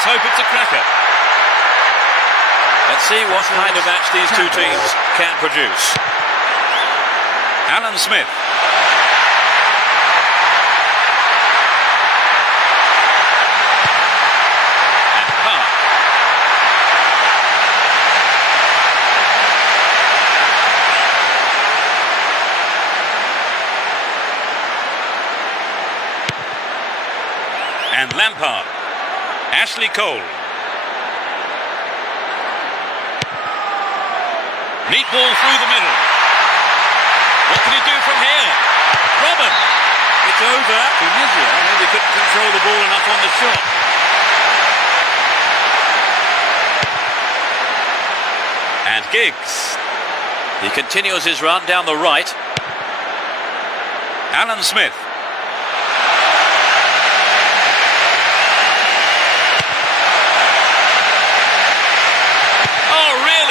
Let's hope it's a cracker. Let's see what kind of match these two teams can produce. Alan Smith. And Park. And Lampard. Ashley Cole. Neat ball through the middle. What can he do from here? Robin. It's over. Tunisia maybe couldn't control the ball enough on the shot. And Giggs. He continues his run down the right. Alan Smith.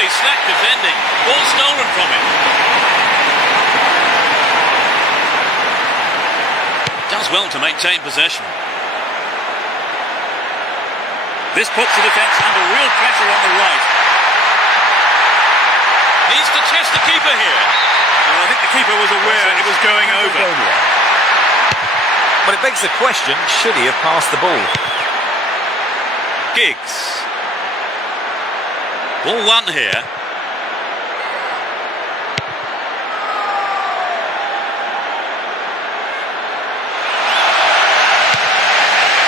Slack defending, ball stolen from him. Does well to maintain possession. This puts the defence under real pressure on the right. Needs to test the keeper here. Well, I think the keeper was aware it was going over. But it begs the question, should he have passed the ball? Giggs. Ball one here.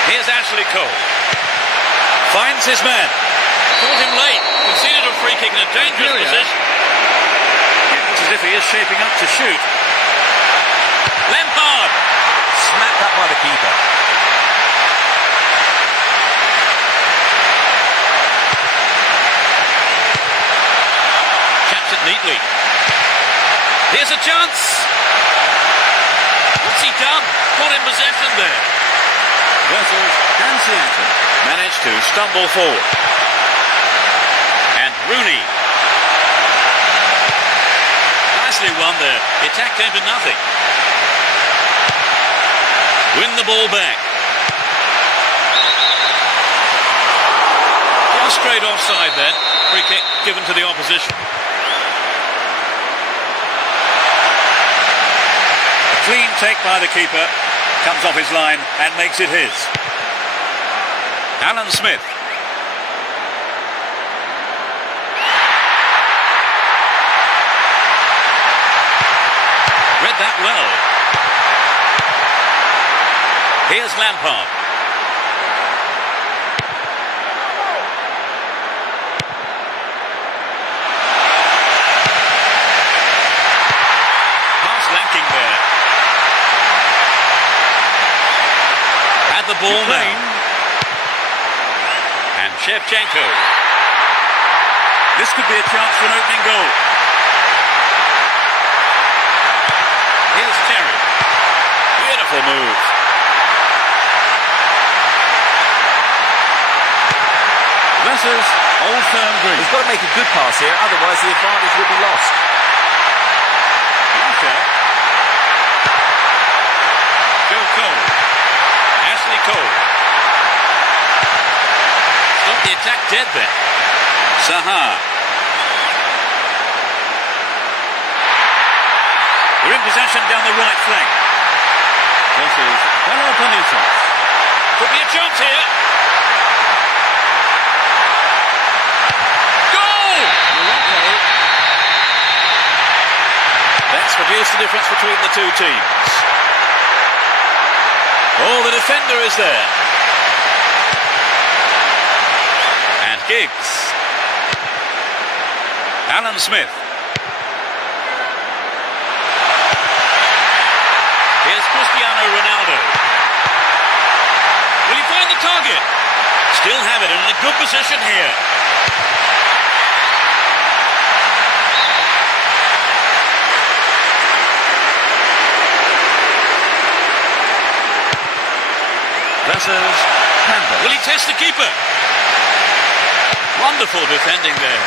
Here's Ashley Cole. Finds his man. Caught him late. Conceded a free kick in a dangerous position. It's as if he is shaping up to shoot. Lampard. Smacked up by the keeper. Neatly. Here's a chance. What's he done? Caught in possession there. Versus Hansen. Managed to stumble forward. And Rooney. Nicely won there. The attack came to nothing. Win the ball back. Just straight offside then. Free kick given to the opposition. Clean take by the keeper, comes off his line and makes it his. Alan Smith. Read that well. Here's Lampard. Pass lacking there. The ball now. And Shevchenko. This could be a chance for an opening goal. Here's Terry. Beautiful move. Versus Old Firm Green. He's got to make a good pass here, otherwise the advantage will be lost. Okay. Joe Cole. Ashley Cole. Stop the attack dead there. Sahar. We're in possession down the right flank. This is Peloponnese. Could be a chance here. Goal! That's produced the difference between the two teams. Oh, the defender is there. And Giggs. Alan Smith. Here's Cristiano Ronaldo. Will he find the target? Still have it in a good position here. Versus Campbell. Will he test the keeper? Wonderful defending there.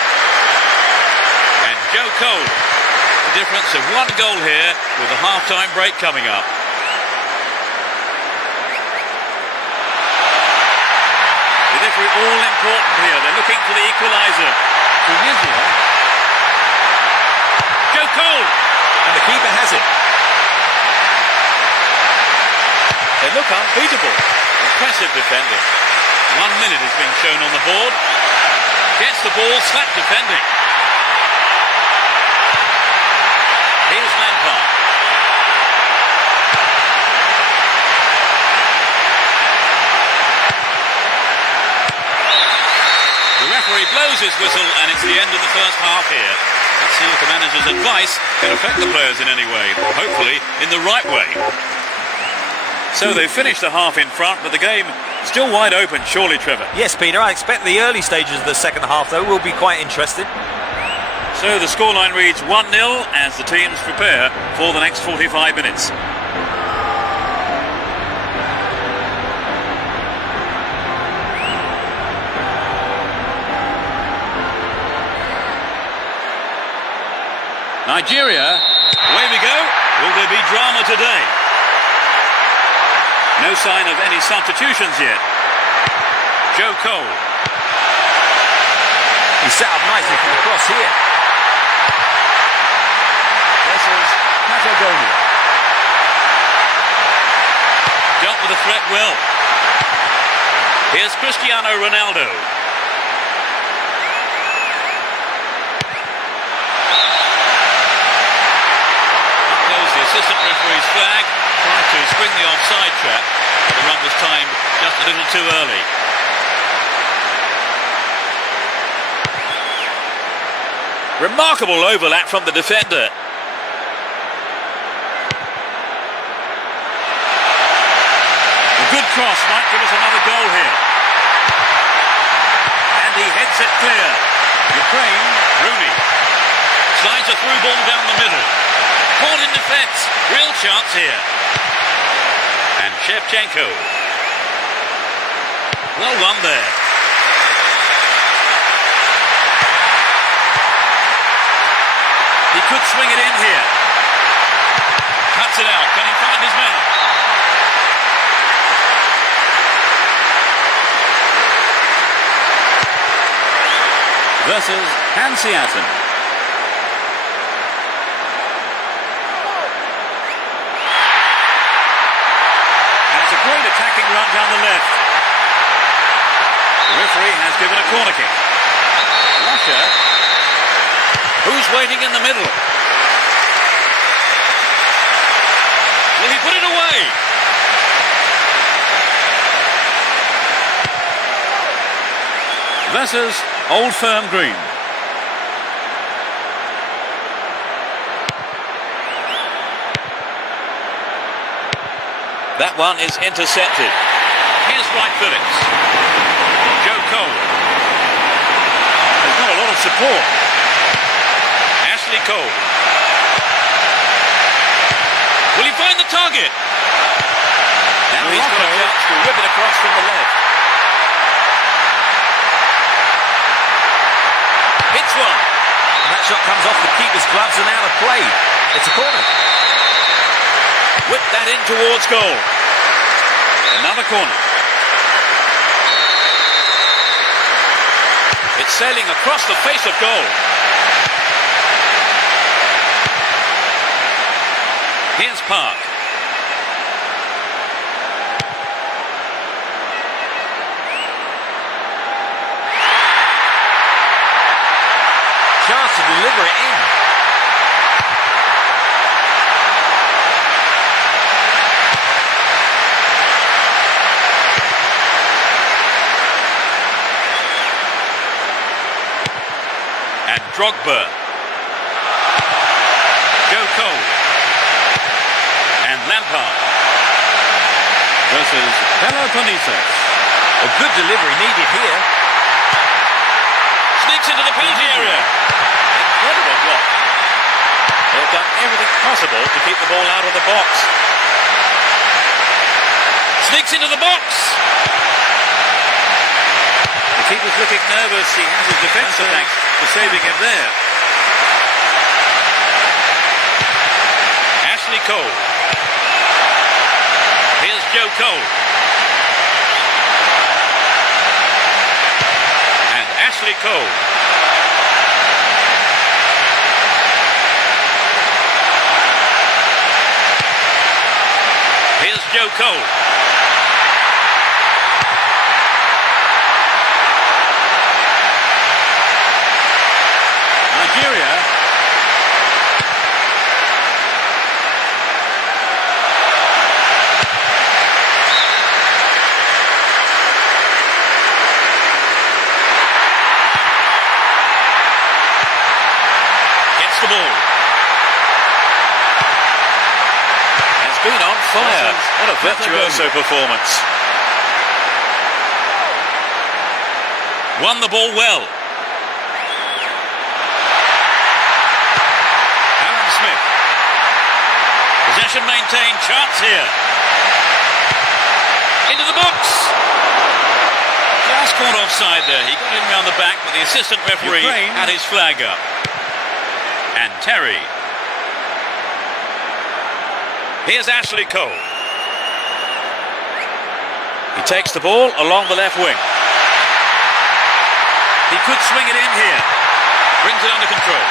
And Joe Cole. The difference of one goal here with the half-time break coming up. The referee, all important here. They're looking for the equaliser. Tunisia. Joe Cole. And the keeper has it. They look unbeatable. Impressive defending. 1 minute has been shown on the board. Gets the ball, slap defending. Here's Lampard. The referee blows his whistle and it's the end of the first half here. Let's see if the manager's advice can affect the players in any way. Hopefully in the right way. So they've finished the half in front, but the game still wide open, surely, Trevor. Yes, Peter, I expect the early stages of the second half, though, will be quite interesting. So the scoreline reads 1-0 as the teams prepare for the next 45 minutes. Nigeria, away we go. Will there be drama today? No sign of any substitutions yet. Joe Cole. He's set up nicely for the cross here. This is Patagonia. Dealt with the threat well. Here's Cristiano Ronaldo. Up goes the assistant referee's flag. Tried to spring the offside trap, but the run was timed just a little too early. Remarkable overlap from the defender. A good cross might give us another goal here. And he heads it clear. Ukraine, Rooney. Slides a through ball down the middle. Caught in defence. Real chance here. And Shevchenko. Well won there. He could swing it in here. Cuts it out. Can he find his man? Versus Hansiaten. Great attacking run down the left. The referee has given a corner kick. Russia. Who's waiting in the middle? Will he put it away? Versus Old Firm Green. That one is intercepted. Here's Wright Phillips. Joe Cole. There's not a lot of support. Ashley Cole. Will he find the target? Now he's got a chance to whip it across from the left. Hits one. And that shot comes off the keeper's gloves and out of play. It's a corner. Whip that in towards goal. Another corner. It's sailing across the face of goal. Here's Park. Chance to deliver it in. And Drogba. Joe Cole. And Lampard. Versus Peloponnesos. A good delivery needed here. Sneaks into the penalty area. Incredible block. They've done everything possible to keep the ball out of the box. Sneaks into the box. The keeper's looking nervous. He has his defence to thank for saving him there. Ashley Cole. Here's Joe Cole. Ashley Cole. Here's Joe Cole. Nigeria. Gets the ball. Has been on fire. What a virtuoso performance. Won the ball well. Smith. Possession maintained, chance here. Into the box. Just caught offside there. He got in round the back, but the assistant referee had his flag up. And Terry. Here's Ashley Cole. He takes the ball along the left wing. He could swing it in here. Brings it under control.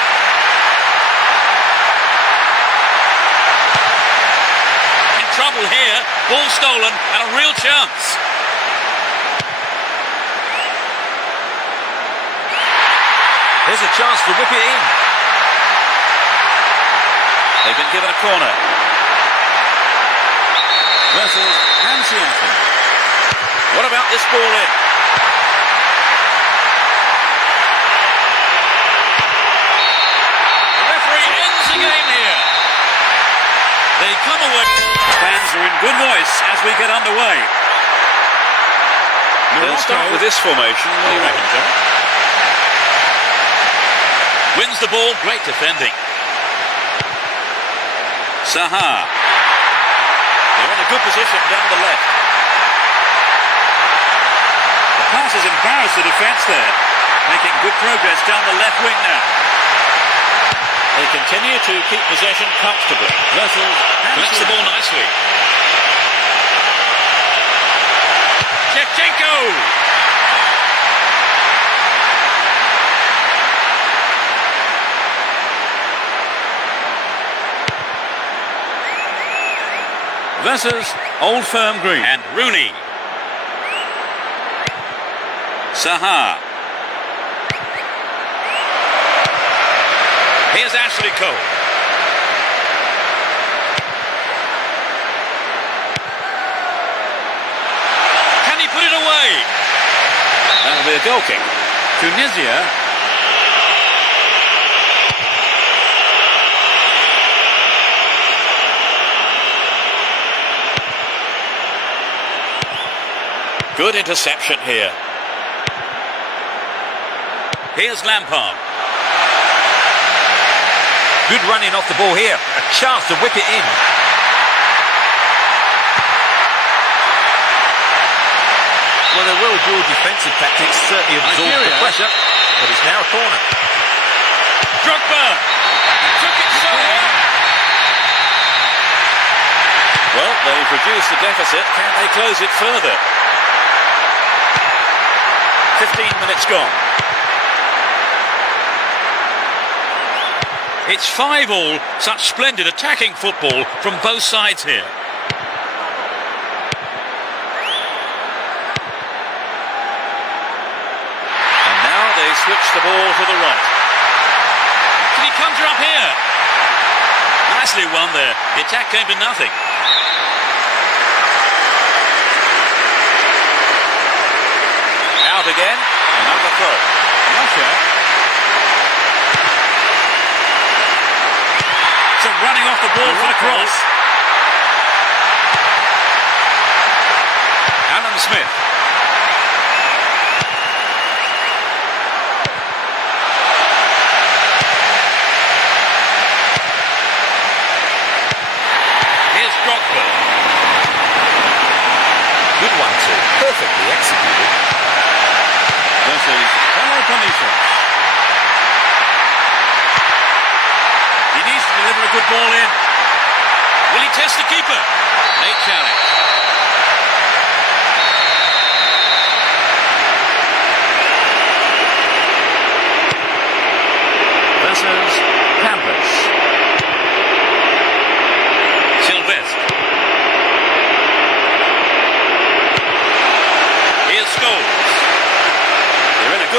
Trouble here, ball stolen and a real chance. There's a chance to whip it in. They've been given a corner. Versus ArsenalFan. What about this ball in? The referee ends the game here. They come away. The fans are in good voice as we get underway. They'll start with this formation. What do you reckon, John? Wins the ball. Great defending. Saha. They're in a good position down the left. The pass has embarrassed the defence there. Making good progress down the left wing now. They continue to keep possession comfortably. Russell collects the ball nicely. Shevchenko! Versus Old Firm Green. And Rooney. Saha. Here's Ashley Cole. Can he put it away? That'll be a goal kick. Tunisia. Good interception here. Here's Lampard. Good running off the ball here. A chance to whip it in. Well, their well-drilled defensive tactics certainly absorbed the pressure, but it's now a corner. Drogba! Took it so well. Well, they've reduced the deficit. Can they close it further? 15 minutes gone. It's 5-5, such splendid attacking football from both sides here. And now they switch the ball to the right. Can he conjure up here? Nicely won there. The attack came to nothing. Out again, another throw. Russia. So running off the ball for the cross. Alan Smith. Here's Drogba. Good one too. Perfectly executed. Versus Peloponnese. He needs to deliver a good ball in. Will he test the keeper? Late challenge.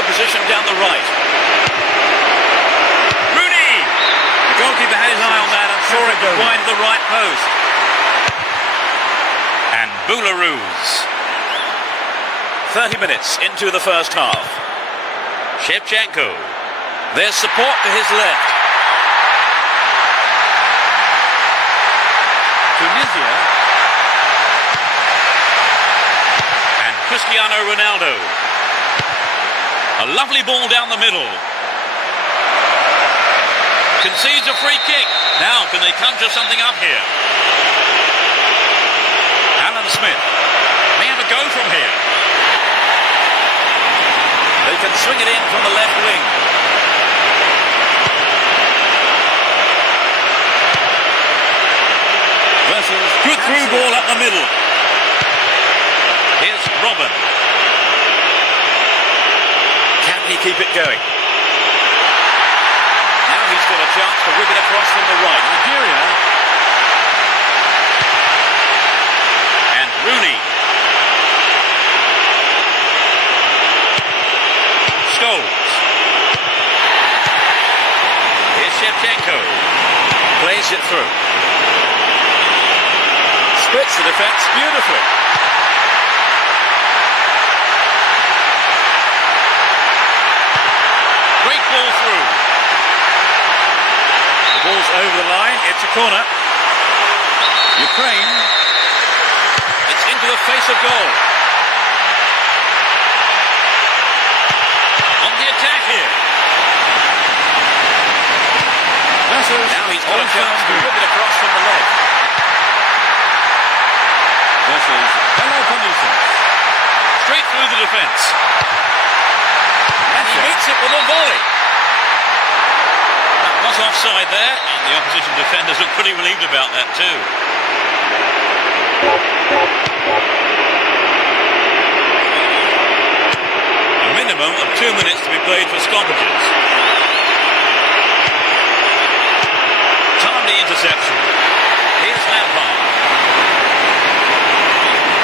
good position down the right. Rooney! The goalkeeper had his eye on that and saw it go wide to the right post. And Boularus. 30 minutes into the first half. Shevchenko. There's support to his left. Tunisia. And Cristiano Ronaldo. A lovely ball down the middle. Concedes a free kick. Now can they conjure something up here? Alan Smith may have a go from here. They can swing it in from the left wing. Versus good through ball up the middle. Here's Robin. Can he keep it going? Now he's got a chance to whip it across from the right. Nigeria. And Rooney. Scholes. Here's Shevchenko. Plays it through. Splits the defence beautifully. Great ball through. The ball's over the line. It's a corner. Ukraine. It's into the face of goal. On the attack here. Now he's got a chance to whip it across from the left. Versus straight through the defence. And he meets it with a volley. That was offside there, and the opposition defenders look pretty relieved about that too. A minimum of 2 minutes to be played for stoppages. Timely interception. Here's Lampard.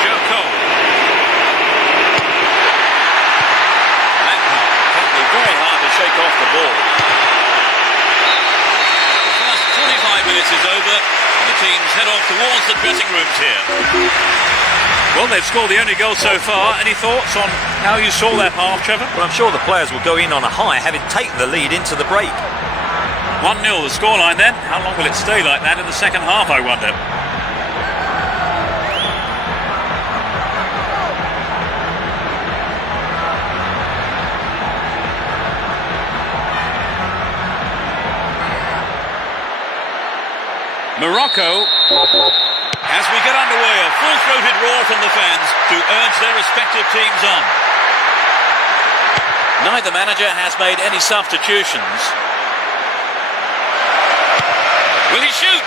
Joe Cole. Lampard can be very hard to shake off the ball. The first 45 minutes is over, and the teams head off towards the dressing rooms here. Well, they've scored the only goal so far. Any thoughts on how you saw that half, Trevor? Well, I'm sure the players will go in on a high, having taken the lead into the break. 1-0 the scoreline then. How long will it stay like that in the second half, I wonder? Morocco, as we get underway, a full-throated roar from the fans to urge their respective teams on. Neither manager has made any substitutions. Will he shoot?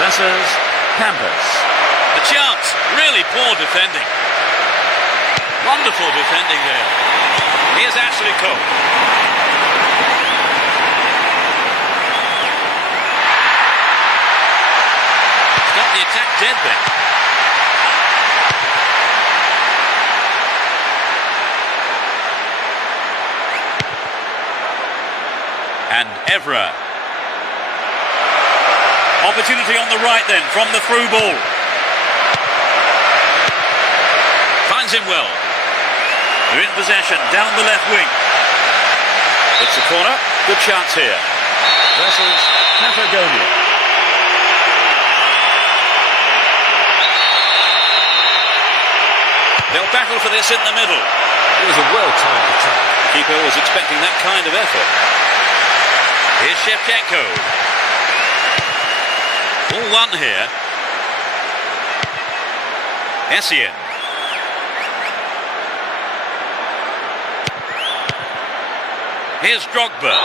Versus Campos. A chance. Really poor defending. Wonderful defending there. Here's Ashley Cole. Stop the attack dead then. And Evra. Opportunity on the right then from the through ball. Finds him well. They're in possession down the left wing. It's a corner. Good chance here. Versus Patagonia. They'll battle for this in the middle. It was a well-timed attack. Keeper was expecting that kind of effort. Here's Shevchenko. All one here. Essien. Here's Drogba.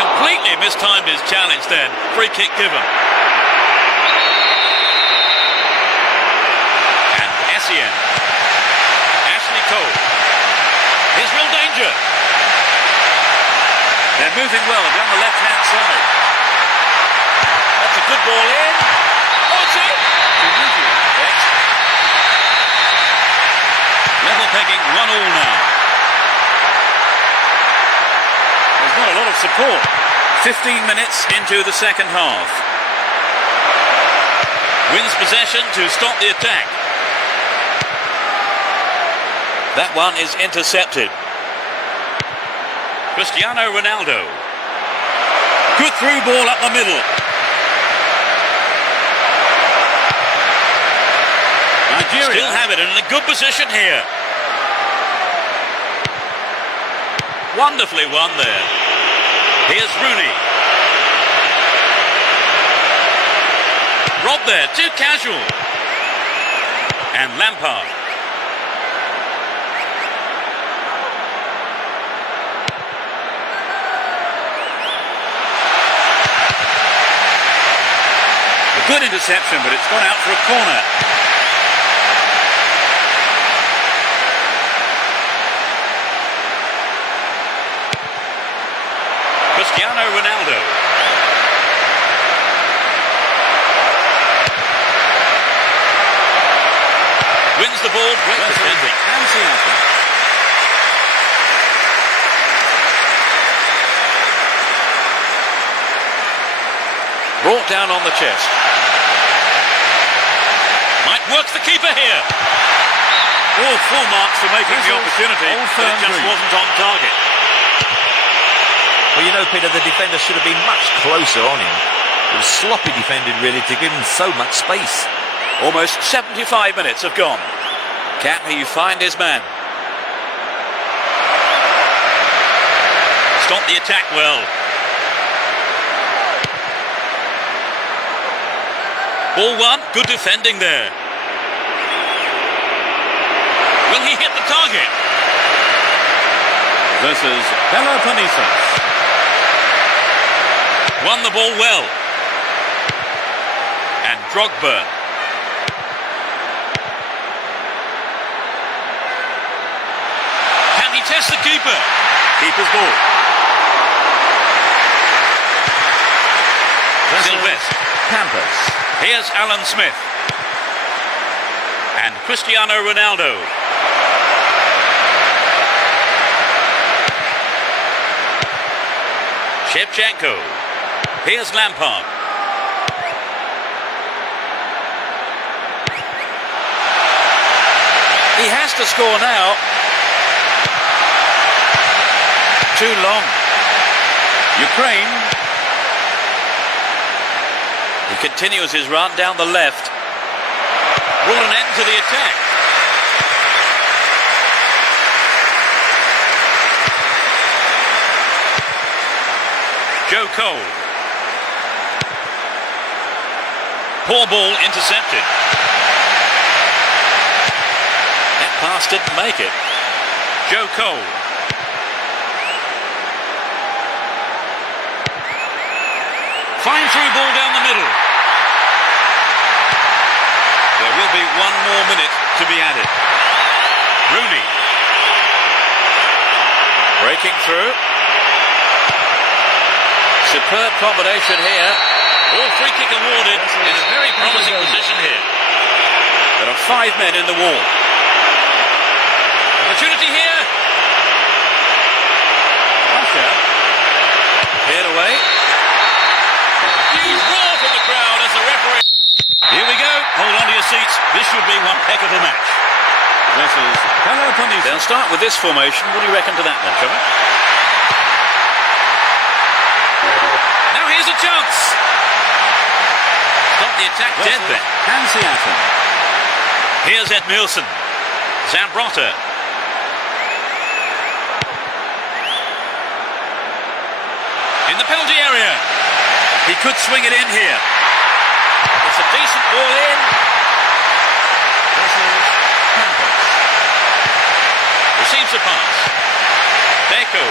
Completely mistimed his challenge then. Free kick given. And Essien. Ashley Cole. Here's real danger. They're moving well down the left-hand side. That's a good ball in. Oh, it's in! making 1-1 now. There's not a lot of support. 15 minutes into the second half. Wins possession to stop the attack. That one is intercepted. Cristiano Ronaldo. Good through ball up the middle. Nigeria still have it and in a good position here. Wonderfully won there. Here's Rooney. Rob there, too casual. And Lampard. A good interception, but it's gone out for a corner. Cristiano Ronaldo. Wins the ball, great defending. Brought down on the chest. Might work the keeper here. All full marks for making the opportunity, but it just wasn't on target. Well, you know, Peter, the defender should have been much closer on him. It was sloppy defended, really, to give him so much space. Almost 75 minutes have gone. Can he find his man? Stop the attack well. Ball one, good defending there. Will he hit the target? This is Peloponnesus. Won the ball well. And Drogba. Can he test the keeper? Keeper's ball. Sylvester. Campos. Here's Alan Smith. And Cristiano Ronaldo. Shevchenko. Here's Lampard. He has to score now. Too long. Ukraine. He continues his run down the left. Brought an end to the attack. Joe Cole. Poor ball intercepted. That pass didn't make it. Joe Cole. Fine through ball down the middle. There will be 1 more minute to be added. Rooney. Breaking through. Superb combination here. All free kick awarded in a very promising position here. There are 5 men in the wall. Opportunity here. Russia. Cleared away. Huge roar from the crowd as the referee. Here we go. Hold on to your seats. This should be one heck of a match. This is Peloponnesus. They'll start with this formation. What do you reckon to that then, Trevor? Now here's a chance. Stop the attack dead there. Hansiaten. Here's Ed Milson. Zambrotta. In the penalty area. He could swing it in here. It's a decent ball in. This is Campos. Receives a pass. Deco.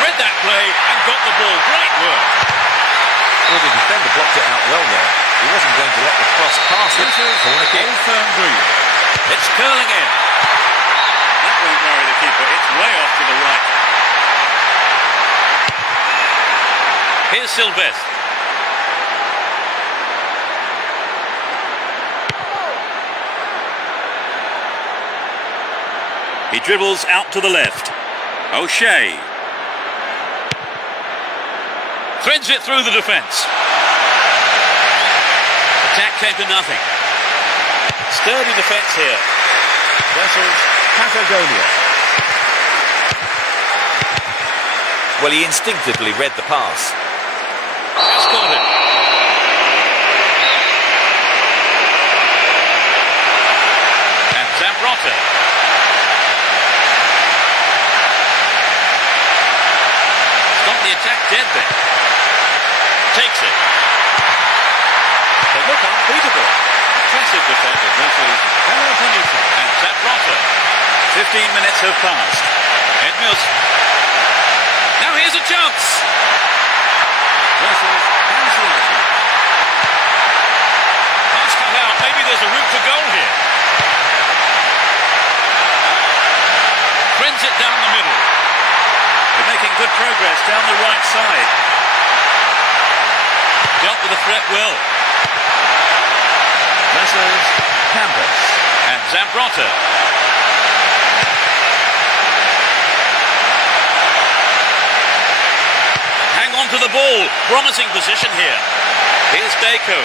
Read that play and got the ball. Great work. Well, the defender blocked it out well there. He wasn't going to let the cross pass it. Corner kick. Firm green. It's curling in. That won't worry the keeper. It's way off to the right. Here's Sylvester. He dribbles out to the left. O'Shea. Threads it through the defence. Attack came to nothing. Sturdy defence here. Versus Patagonia. Well, he instinctively read the pass. Just got it. And Zambrota. Stop the attack dead there. Takes it. They look unbeatable. Impressive defender. This is and Zambrota. 15 minutes have passed. Edmils. Now here's a chance. Pass cut out. Maybe there's a route to goal here. Threads it down the middle. They're making good progress down the right side. Dealt with the threat well. Versus Campos. And Zambrota. Hang on to the ball. Promising position here. Here's Deco.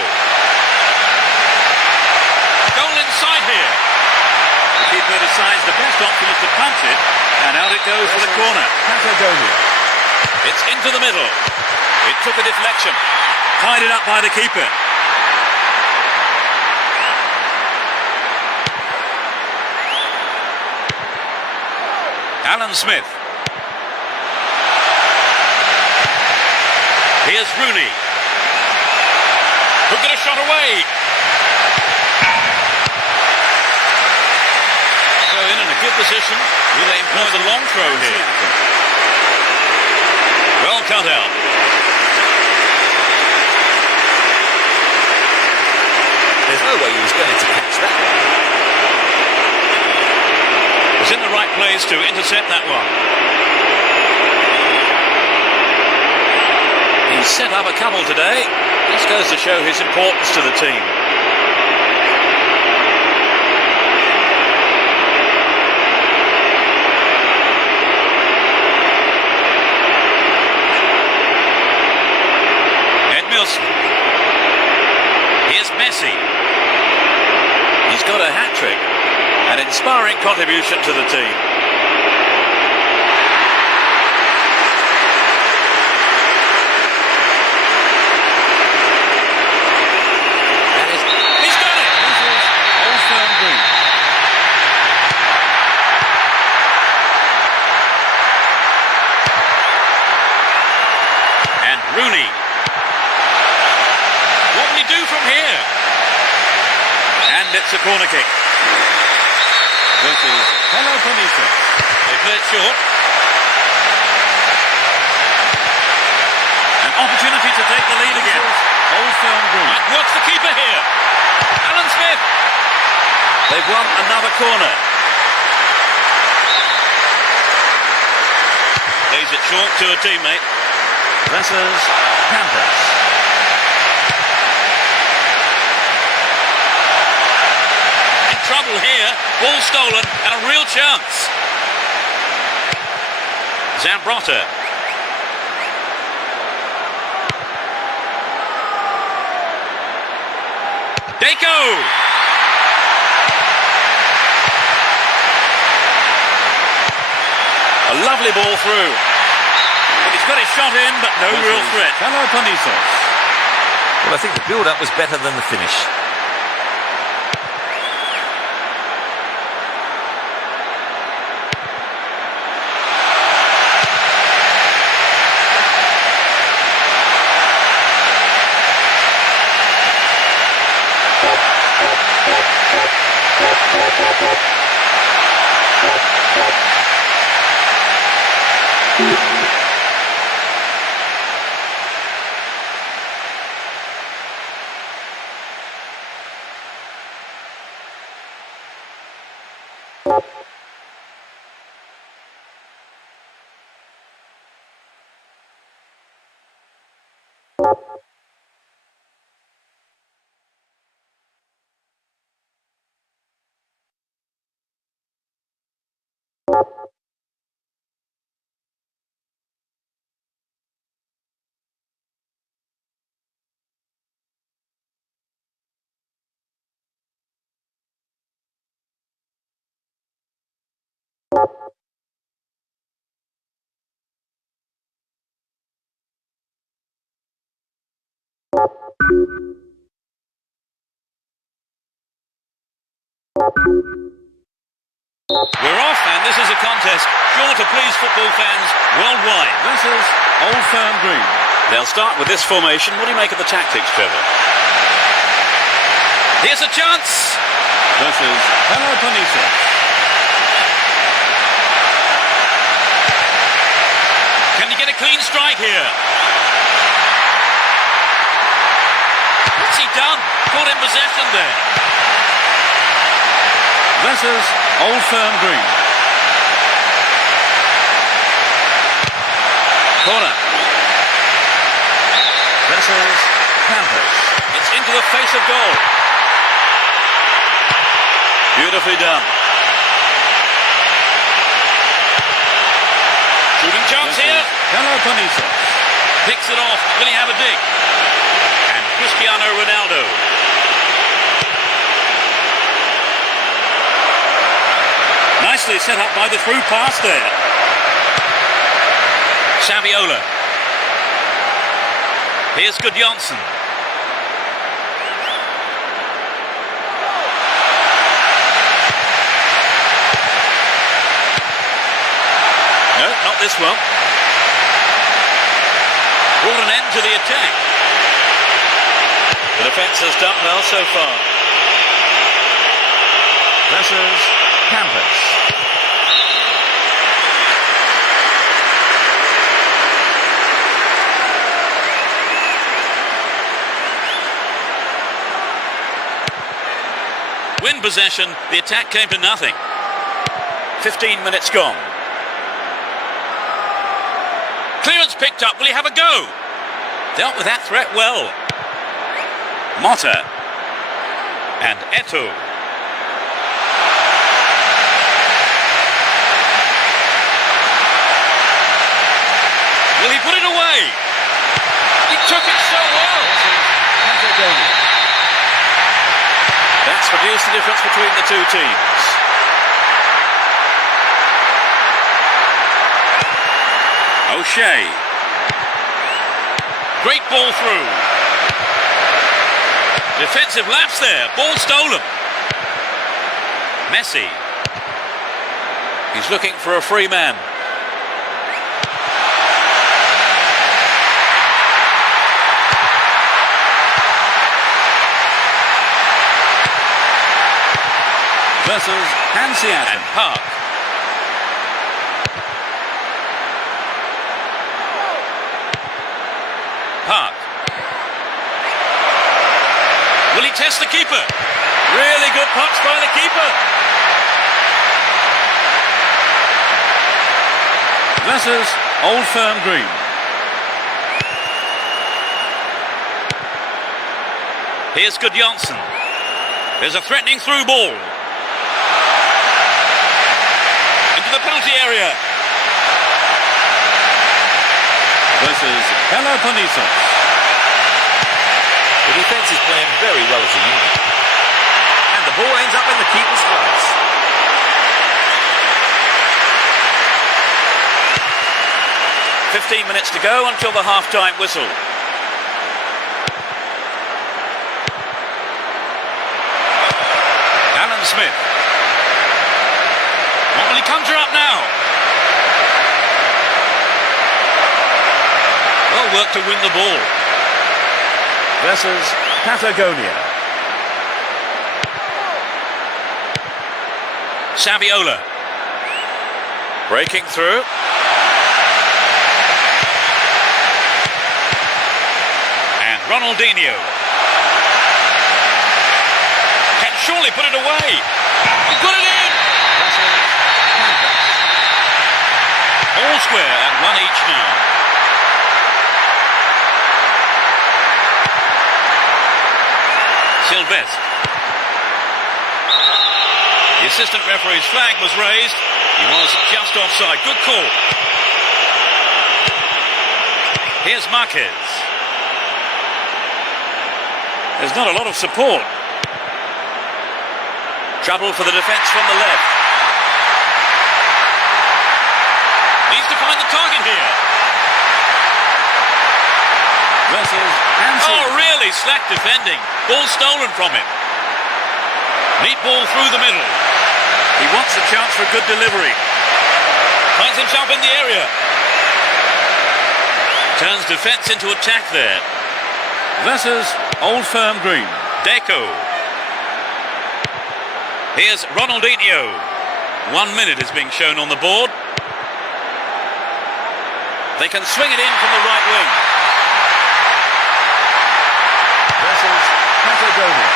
Goal inside here. The keeper decides the best option is to punch it, and out it goes for the corner. Patagonia. It's into the middle. It took a deflection. Tied it up by the keeper. Alan Smith. Here's Rooney. Who get a shot away? So in a good position. Will they employ the long throw here? Well cut out. There's no way he was going to catch that. Was in the right place to intercept that one. He's set up a couple today. This goes to show his importance to the team. Edmils. Here's Messi. He's got a hat-trick. An inspiring contribution to the team. He's done it! And Rooney. What will he do from here? And it's a corner kick. They play it short. An opportunity to take the lead again. What's the keeper here? Alan Smith. They've won another corner. Lays it short to a teammate. Versus Campos. Trouble here, ball stolen, and a real chance. Zambrota. Deco. A lovely ball through. But he's got his shot in, but no real threat. Well, I think the build-up was better than the finish. We're off, and this is a contest sure to please football fans worldwide. This is Old Firm Green. They'll start with this formation. What do you make of the tactics, Trevor? Here's a chance. This is Peloponnese. Can you get a clean strike here? What's he done? Caught in possession there. This is Old Firm Green. Corner. This is Campus. It's into the face of goal. Beautifully done. Shooting chance This here. is Peloponnese. Picks it off. Will he have a dig? And Cristiano Ronaldo. Nicely set up by the through pass there. Saviola. Here's Gudjonsson. No, not this one. Brought an end to the attack. The defence has done well so far. This is Campus. Win possession, the attack came to nothing. 15 minutes gone. Clearance picked up, will he have a go? Dealt with that threat well. Motta. And Eto'o. Will he put it away? He took it so well. That's reduced the difference between the two teams. O'Shea. Great ball through. Defensive lapse there. Ball stolen. Messi. He's looking for a free man. This is Hansiat. And Park. Park. Will he test the keeper? Really good punch by the keeper. This is Old Firm Green. Here's Gudjonsson. There's a threatening through ball. Into the penalty area. This is Peloponnese. The defence is playing very well as a unit. And the ball ends up in the keeper's gloves. .15 minutes to go until the half-time whistle. Alan Smith. What will he conjure up now? Well worked to win the ball. This is Patagonia. Saviola. Breaking through. And Ronaldinho. Can surely put it away. He put it in. All square at one each now. Sylvestre. The assistant referee's flag was raised. He was just offside. Good call. Here's Marquez. There's not a lot of support. Trouble for the defence from the left. Needs to find the target here. This is Hansen. Oh, really slack defending. Ball stolen from him. Neat ball through the middle. He wants a chance for a good delivery. Finds himself in the area. Turns defence into attack there. Versus Old Firm Green. Deco. Here's Ronaldinho. 1 minute is being shown on the board. They can swing it in from the right wing. Versus Patagonia.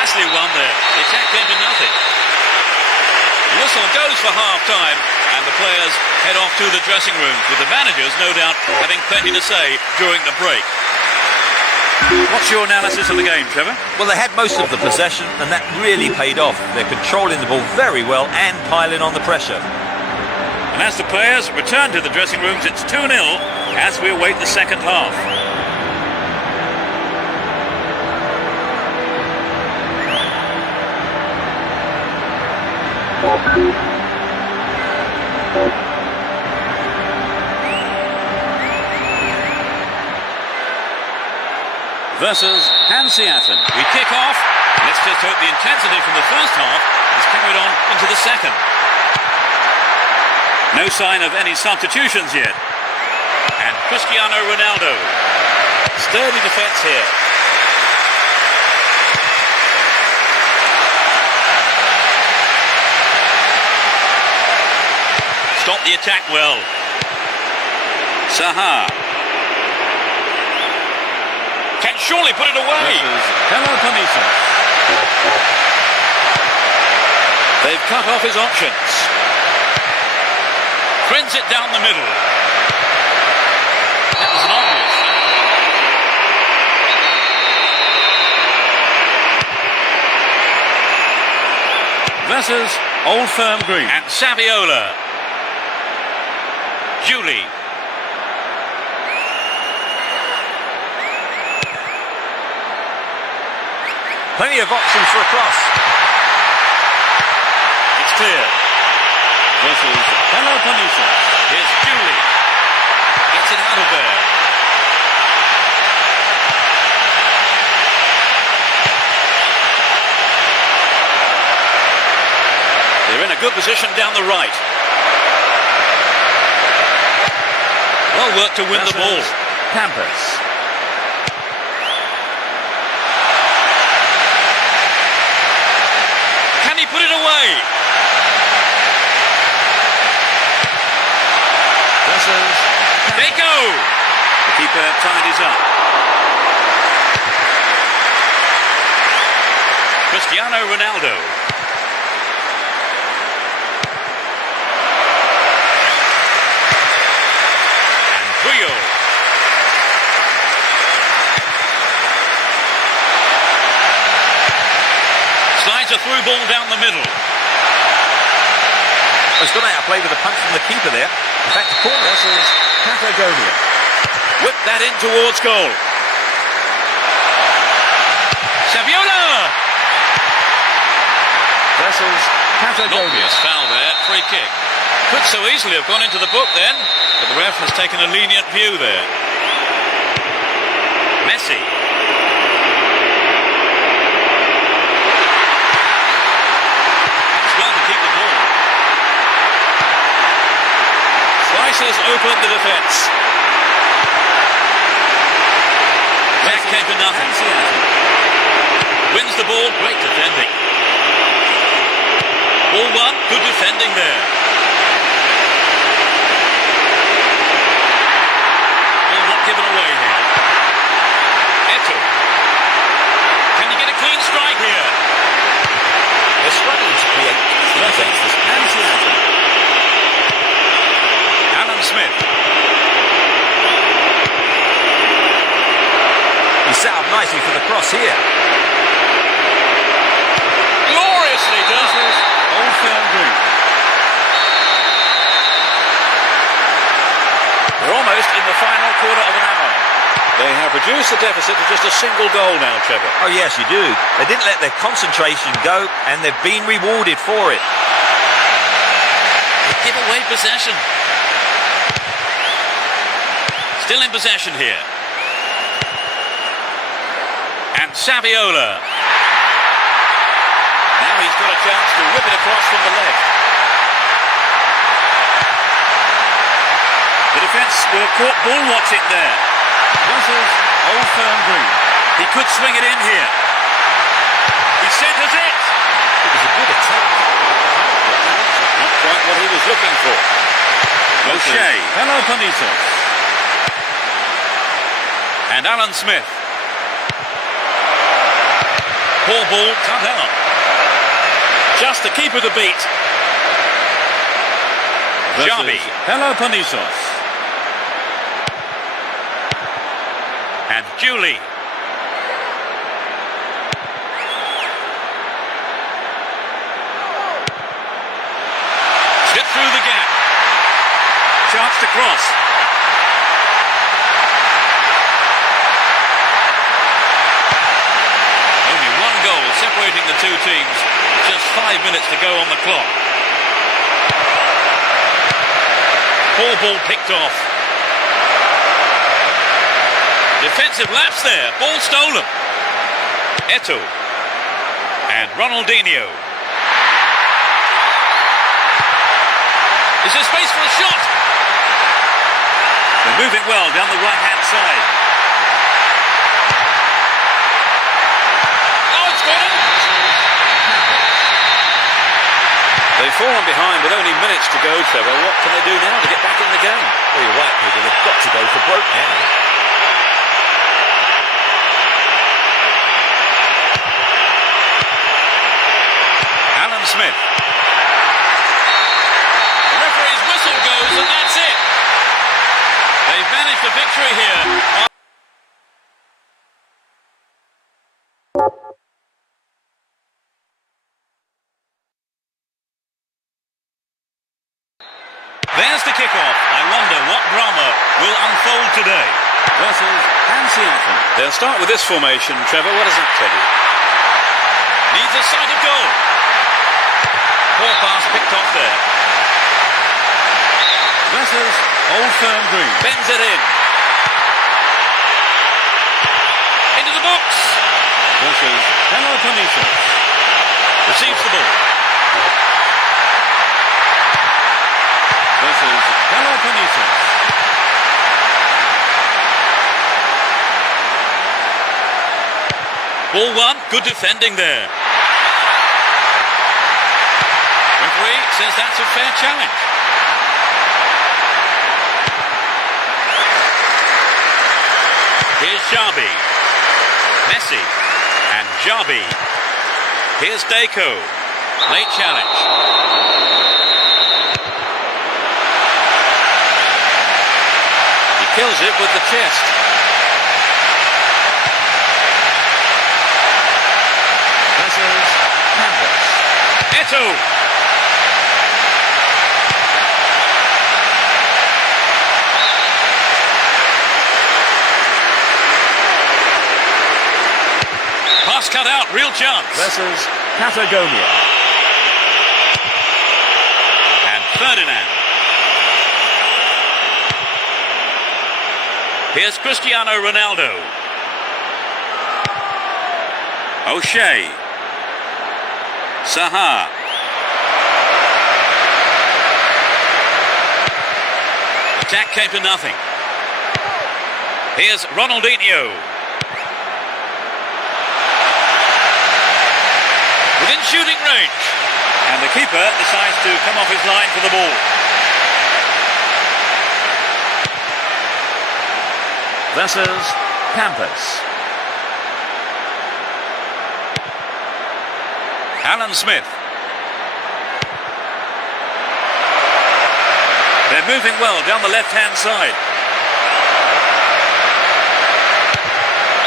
Nicely won there. The attack came to nothing. The whistle goes for half-time, and the players head off to the dressing rooms, with the managers, no doubt, having plenty to say during the break. What's your analysis of the game, Trevor? Well, they had most of the possession, and that really paid off. They're controlling the ball very well and piling on the pressure. And as the players return to the dressing rooms, it's 2-0 as we await the second half. Versus Hanseaten. We kick off. Let's just hope the intensity from the first half is carried on into the second. No sign of any substitutions yet. And Cristiano Ronaldo. Sturdy defence here. Stop the attack well. Saha. Can surely put it away. Versus They've cut off his options. Threads it down the middle. That was an obvious foul. Versus Old Firm Green. And Saviola. Julie. Plenty of options for a cross. It's clear. Versus Peloponneso. Here's Julie. Gets it out of there. They're in a good position down the right. Well worked to win the ball. Campus. Can he put it away? Versus Deco. the keeper tidies up. Cristiano Ronaldo. And Puyol. Slides a through ball down the middle. He's gone out of play with a punch from the keeper there. In fact, the corner. Versus Patagonia. Whip that in towards goal. Saviola! Versus An Patagonia. obvious foul there, free kick. Could so easily have gone into the book then, but the ref has taken a lenient view there. Messi. It's well to keep the ball. Slices open the defence. That came to nothing. Wins the ball, great defending. Ball one, good defending there. Ball not given away here. Eto. Can you get a clean strike here? They're struggling to create against this. Alan Smith. He's set up nicely for the cross here. Gloriously done. Old Firm Green. We're almost in the final quarter of an hour. They have reduced the deficit to just a single goal now, Trevor. Oh, yes, you do. They didn't let their concentration go, and they've been rewarded for it. They give away possession. Still in possession here. And Saviola. he's got a chance to whip it across from the left. The defence were caught ball watching there. Versus Old Firm Green. He could swing it in here. He centres it. It was a good attack. Not quite what he was looking for. O'Shea. Hello, Panisos. And Alan Smith. Poor ball cut out. Just to keep her to beat. Jarby. Hello, Panisos. And Julie. Slip through the gap. Chance to cross. Only one goal separating the two teams. Just 5 minutes to go on the clock. Poor ball picked off. Defensive lapse there. Ball stolen. Eto'o. And Ronaldinho. Is there space for a shot? They're moving well down the right-hand side. Oh, it's gone in! They've fallen behind with only minutes to go, Trevor. What can they do now to get back in the game? Well, you're right, Peter. They've got to go for broke now. Alan Smith. The referee's whistle goes, and that's it. They've managed a victory here. There's the kickoff. I wonder what drama will unfold today. Versus ArsenalFan. They'll start with this formation, Trevor. What does that tell you? Needs a sight of goal. Poor pass picked off there. Versus Old Firm Green. Bends it in. Into the box. Versus Hello, Panisos. Receives the ball. Versus Hello, Panisos. Ball one. Good defending there. Referee says that's a fair challenge. Here's Jarby. Messi. And Jarby. Here's Deco. Late challenge. He kills it with the chest. Versus Campos. Eto'o. Pass cut out, real chance. Versus Patagonia. And Ferdinand. Here's Cristiano Ronaldo. O'Shea. Saha. Attack came to nothing. Here's Ronaldinho. Within shooting range. And the keeper decides to come off his line for the ball. Versus Campos. Alan Smith. They're moving well down the left-hand side.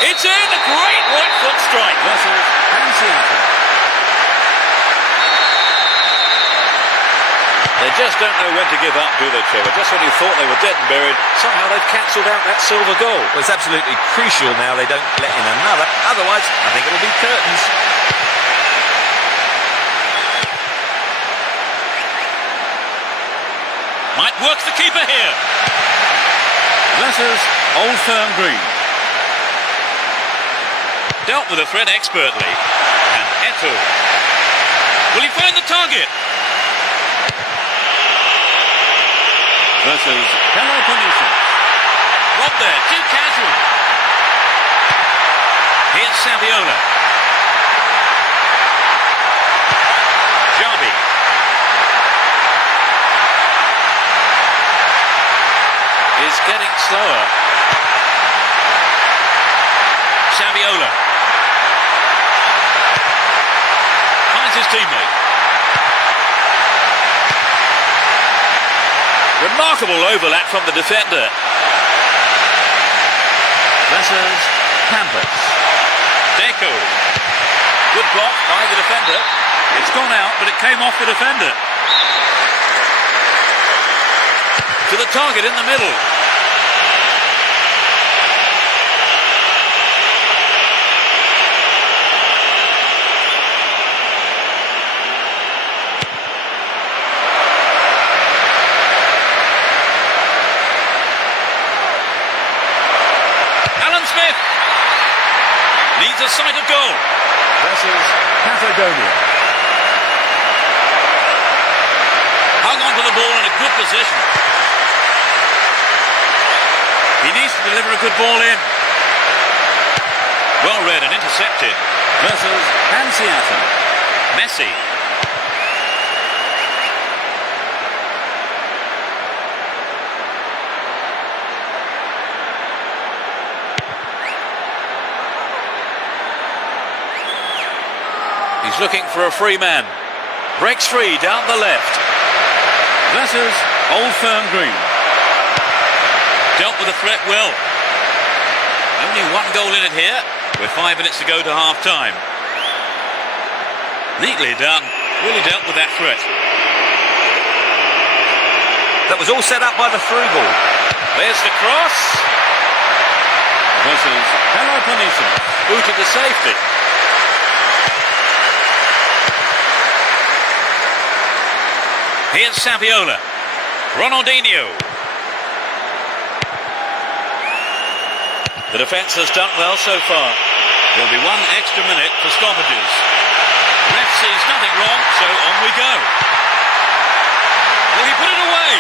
It's in! A great right foot strike. Versus ArsenalFan. They just don't know when to give up, do they, Trevor? Just when you thought they were dead and buried, somehow they've cancelled out that silver goal. Well, it's absolutely crucial now they don't let in another. Otherwise, I think it'll be curtains. Might work the keeper here. Versus Old Firm Green. Dealt with the threat expertly. And Eto'o. Will he find the target? Versus Peloponnese. Rob there, too casual. Here's Saviola. Jarby. Is getting slower. Saviola. Finds his teammate. Remarkable overlap from the defender. Versus Campus. Deco. Good block by the defender. It's gone out, but it came off the defender. To the target in the middle. Smith needs a sight of goal. Versus Patagonia. Hung on to the ball in a good position. He needs to deliver a good ball in. Well read and intercepted. Versus Hansiaten. Messi. He's looking for a free man. Breaks free down the left. Versus Old Firm Green. Dealt with the threat well. Only one goal in it here, with 5 minutes to go to half-time. Neatly done. Really dealt with that threat. That was all set up by the through ball. There's the cross. Versus Peloponnese. Booted to safety. Here's Saviola. Ronaldinho. The defence has done well so far. There'll be 1 extra minute for stoppages. The ref sees nothing wrong, so on we go. Will he put it away?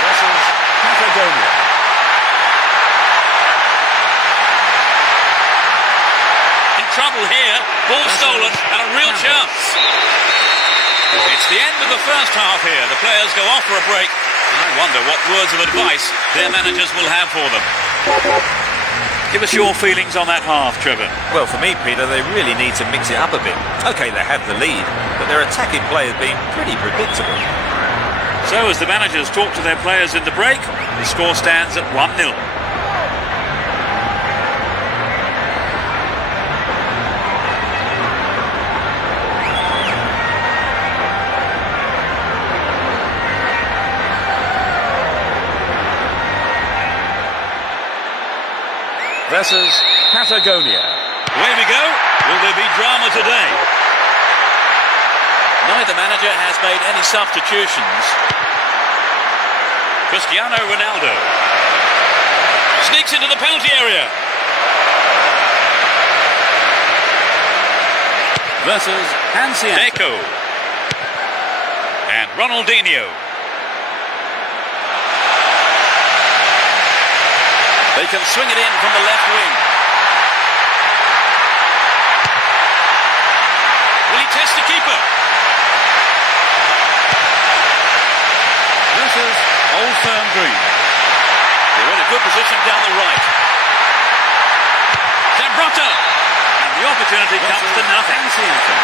Versus Patagonia. In trouble here. Ball stolen and a real chance. It's the end of the first half here. The players go off for a break. I wonder what words of advice their managers will have for them. Give us your feelings on that half, Trevor. Well, for me, Peter, they really need to mix it up a bit. OK, they have the lead, but their attacking play has been pretty predictable. So as the managers talk to their players in the break, the score stands at 1-0. Versus Patagonia. Away we go. Will there be drama today? Neither manager has made any substitutions. Cristiano Ronaldo sneaks into the penalty area. Versus Hansiaten. Deco. And Ronaldinho. They can swing it in from the left wing. Will he test the keeper? Versus Old Firm Green. They're in a good position down the right. Zambrotta. And the opportunity comes to nothing. Hansiaten.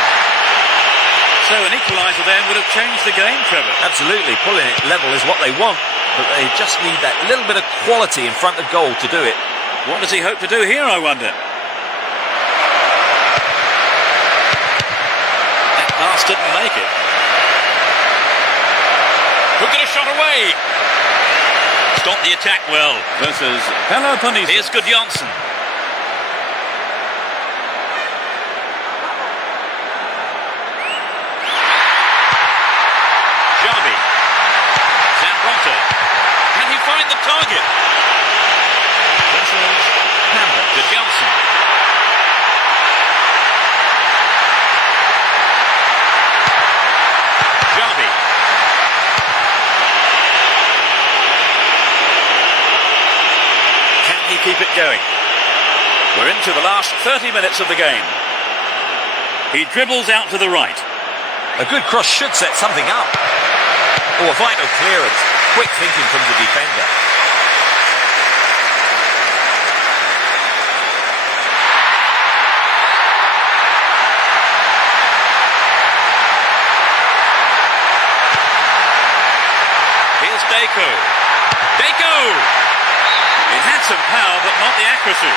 So an equaliser then would have changed the game, Trevor. Absolutely, pulling it level is what they want, but they just need that little bit of quality in front of goal to do it. What does he hope to do here, I wonder? That pass didn't make it. Who got a shot away? Stopped the attack well. Versus Peloponnese. Here's Gudjonsson. Jarby. Zambrotta. Can he find the target? Versus Campus. Gudjonsson. keep it going. We're into the last 30 minutes of the game. He dribbles out to the right. A good cross should set something up. Oh, a vital clearance. Quick thinking from the defender. Here's Deco. Deco! It had some power, but not the accuracy.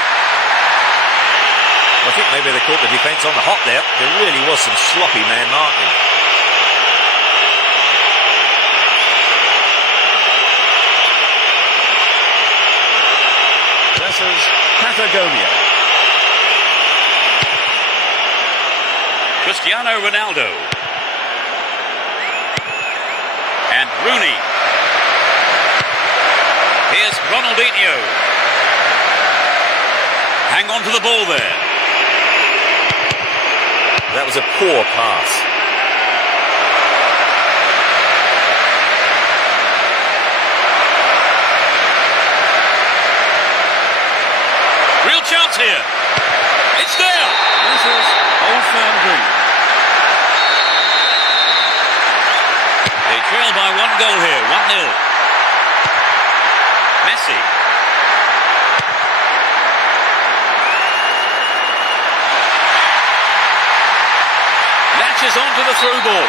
I think maybe they caught the defence on the hop there. There really was some sloppy man marking. Versus Patagonia. Cristiano Ronaldo. And Rooney. Here's Ronaldinho. Hang on to the ball there. That was a poor pass. Real chance here. It's there. This is Old Firm Green. They trail by 1 goal here, 1-0. Messi. Latches on to the through ball.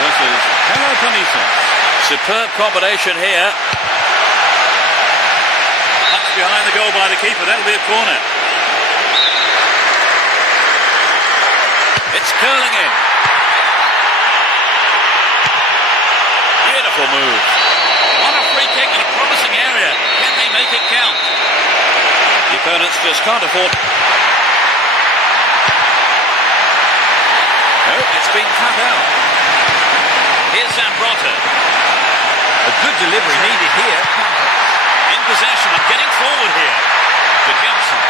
Versus Peloponnesos. Superb combination here. Touch behind the goal by the keeper. That'll be a corner. It's curling in. Beautiful move. What a free kick in a promising area. Can they make it count? The opponents just can't afford. No, it's been cut out. Here's Zambrotta. A good delivery needed here. In possession and getting forward here to Johnson.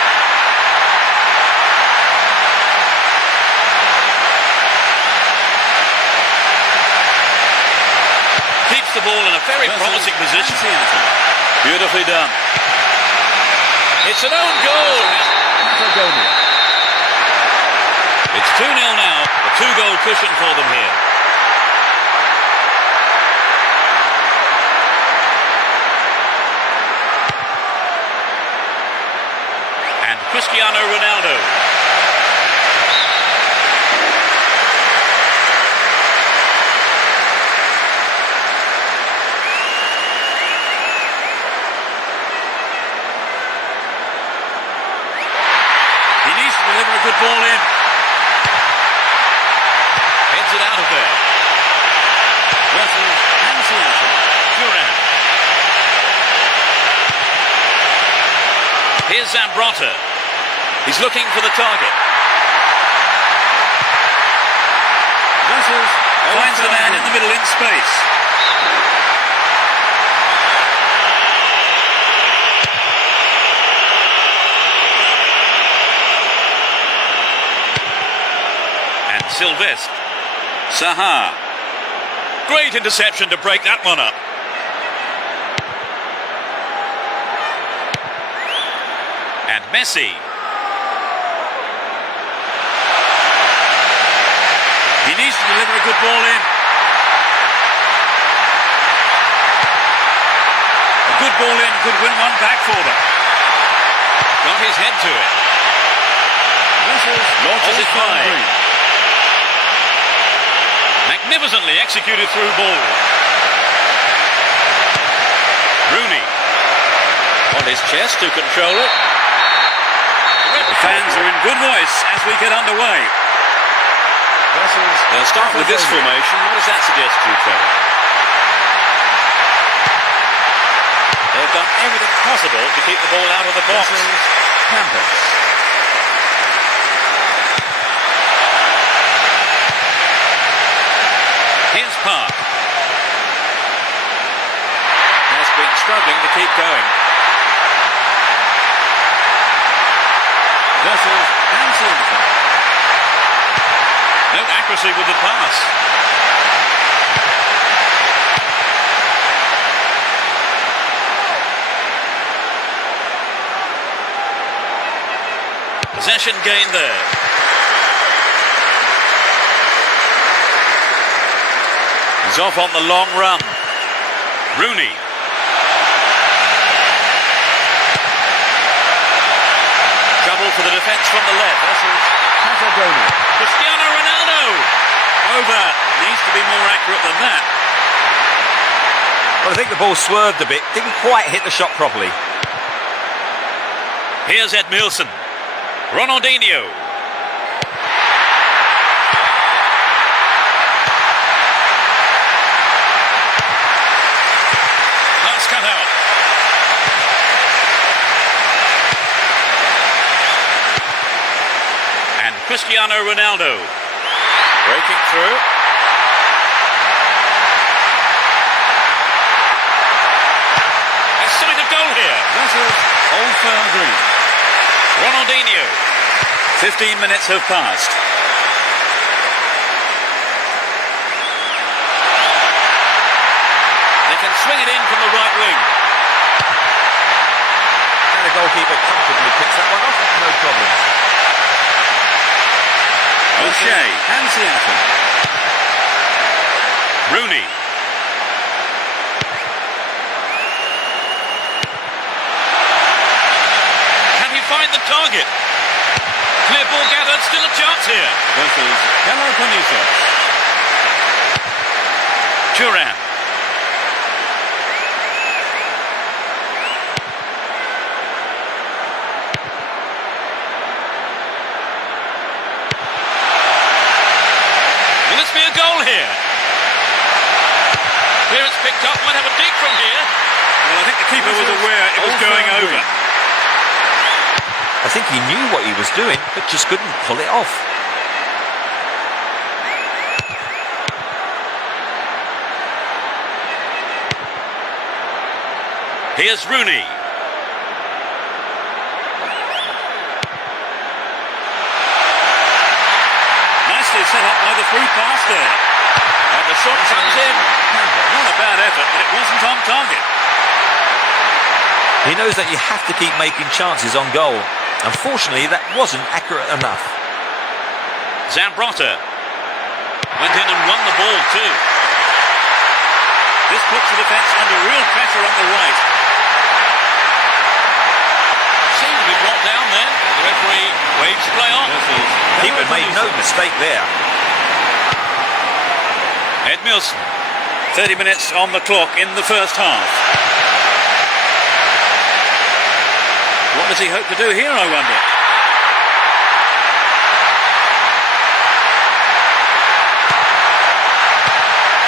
Keeps the ball in a very promising position. Beautifully done. It's an own goal. It's 2-0 now. A 2-goal cushion for them here. And Cristiano Ronaldo. Deliver a good ball in. Heads it out of there. Versus Duran. Here's Zambrotta. He's looking for the target. Finds the man in the middle in space. Sylvestre. Saha. Great interception to break that one up. And Messi. He needs to deliver a good ball in. A good ball in could win one back for them. Got his head to it. Launches it high. Magnificently executed through ball. Rooney on his chest to control it. The fans are in good voice as we get underway. They'll start with this formation. What does that suggest to you, Trevor? They've done everything possible to keep the ball out of the box. Campus. Here's Park. Has been struggling to keep going. Versus ArsenalFan. showed accuracy with the pass. Possession gained there. He's off on the long run. Rooney. Trouble for the defence from the left. Cristiano Ronaldo. Over. Needs to be more accurate than that. Well, I think the ball swerved a bit. Didn't quite hit the shot properly. Here's Edmilson. Ronaldinho. That's cut out. And Cristiano Ronaldo breaking through. A sight of goal here. Wessels, Old Firm Green. Ronaldinho. 15 minutes have passed. They can swing it in from the right wing. And the goalkeeper comfortably picks that one off. No problem. O'Shea, Hansiatum. Rooney. Can he find the target? Clear ball gathered, still a chance here. Versus Peloponnesos. Turan. Will this be a goal here? Clearance picked up, might have a dig from here. Well, I think the keeper was aware it was going over. I think he knew what he was doing, but just couldn't pull it off. Here's Rooney. Nicely set up by the through pass there. And the shot comes in. Not a bad effort, but it wasn't on target. He knows that you have to keep making chances on goal. Unfortunately, that wasn't accurate enough. Zambrotta went in and won the ball too. This puts the defence under real pressure on the right. Seemed to be brought down then. The referee waves play on. Keeper made no mistake there. Edmilson. 30 minutes on the clock in the first half. What does he hope to do here, I wonder?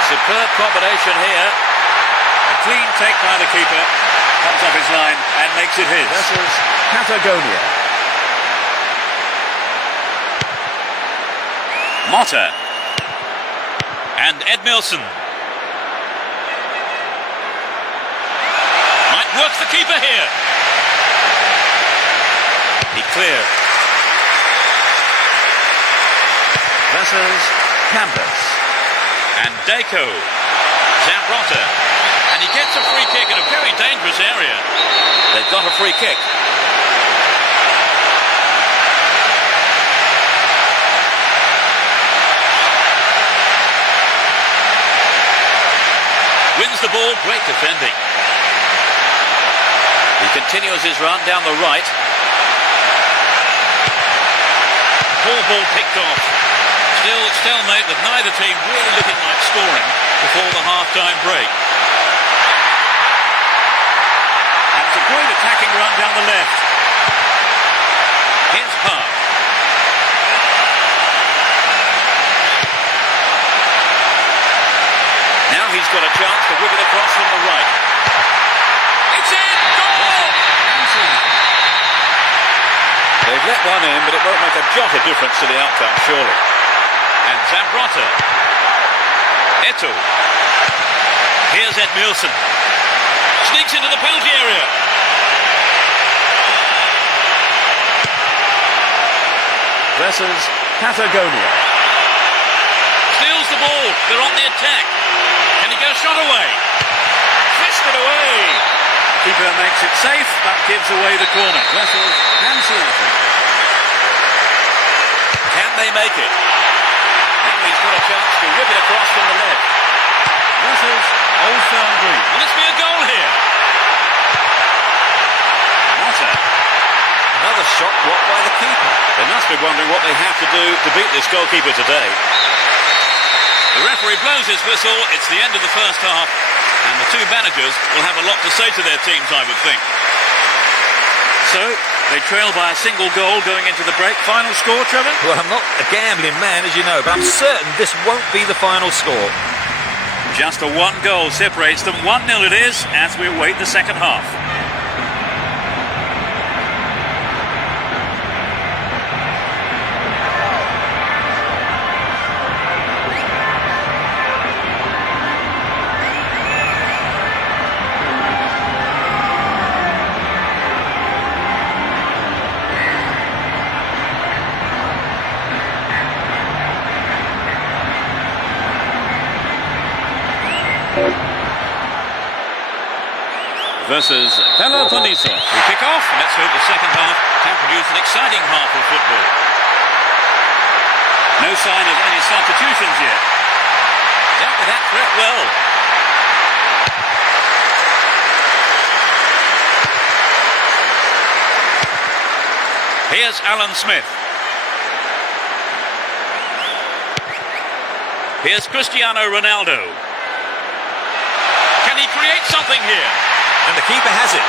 Superb combination here. A clean take by the keeper. Comes off his line and makes it his. Versus Patagonia. Motta. And Edmilson. Might work the keeper here. He cleared. Versus Campus. And Deco. Zambrotta. And he gets a free kick in a very dangerous area. They've got a free kick. Wins the ball, great defending. He continues his run down the right. Poor ball picked off. Still stalemate with neither team really looking like scoring before the half-time break. And it's a great attacking run down the left. Here's Park. Now he's got a chance to whip it across from the right. It's in! Goal! They've let one in, but it won't make a jot of difference to the outcome, surely. And Zambrotta. Eto'o. Here's Edmilson. Sneaks into the penalty area. Versus Patagonia. They're on the attack. Can he go shot away? Fisted away. Keeper makes it safe, but gives away the corner. Vessels and ArsenalFan. Can they make it? Now he's got a chance to whip it across from the left. Vessels, Old Firm Green. Will this be a goal here? Motta. Another shot blocked by the keeper. They must be wondering what they have to do to beat this goalkeeper today. The referee blows his whistle. It's the end of the first half, and the two managers will have a lot to say to their teams, I would think. So, they trail by a single goal going into the break. Final score, Trevor? Well, I'm not a gambling man, as you know, but I'm certain this won't be the final score. Just a one goal separates them. 1-0 it is as we await the second half. Versus Peloponnese. We kick off, and let's hope the second half can produce an exciting half of football. No sign of any substitutions yet. Dealt with that threat well. Here's Alan Smith. Here's Cristiano Ronaldo. Can he create something here? And the keeper has it.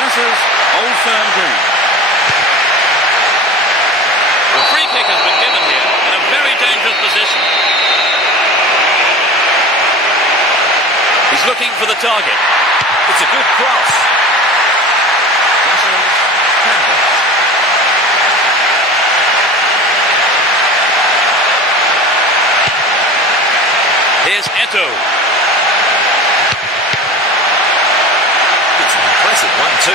Versus Old Firm Green. The free kick has been given here in a very dangerous position. He's looking for the target. It's a good cross. Versus Campbell. Here's Eto'o. It's an impressive 1-2.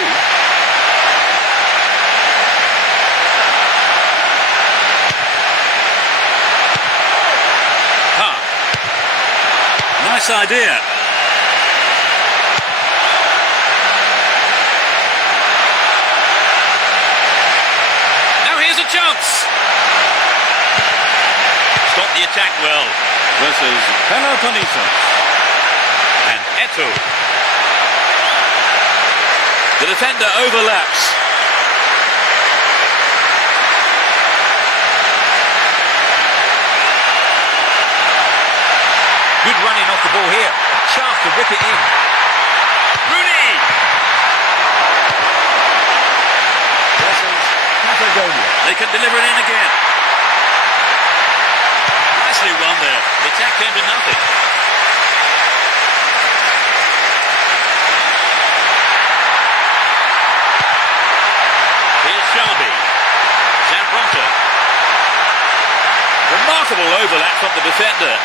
Nice idea. Now here's a chance. Stop the attack well. Versus Peloponnese. And Eto'o. The defender overlaps. Good running off the ball here. A chance to whip it in. Rooney! They can deliver it in again. Nicely run there. The attack came to nothing. Here's Sharby. Zambrotta. Remarkable overlap from the defender.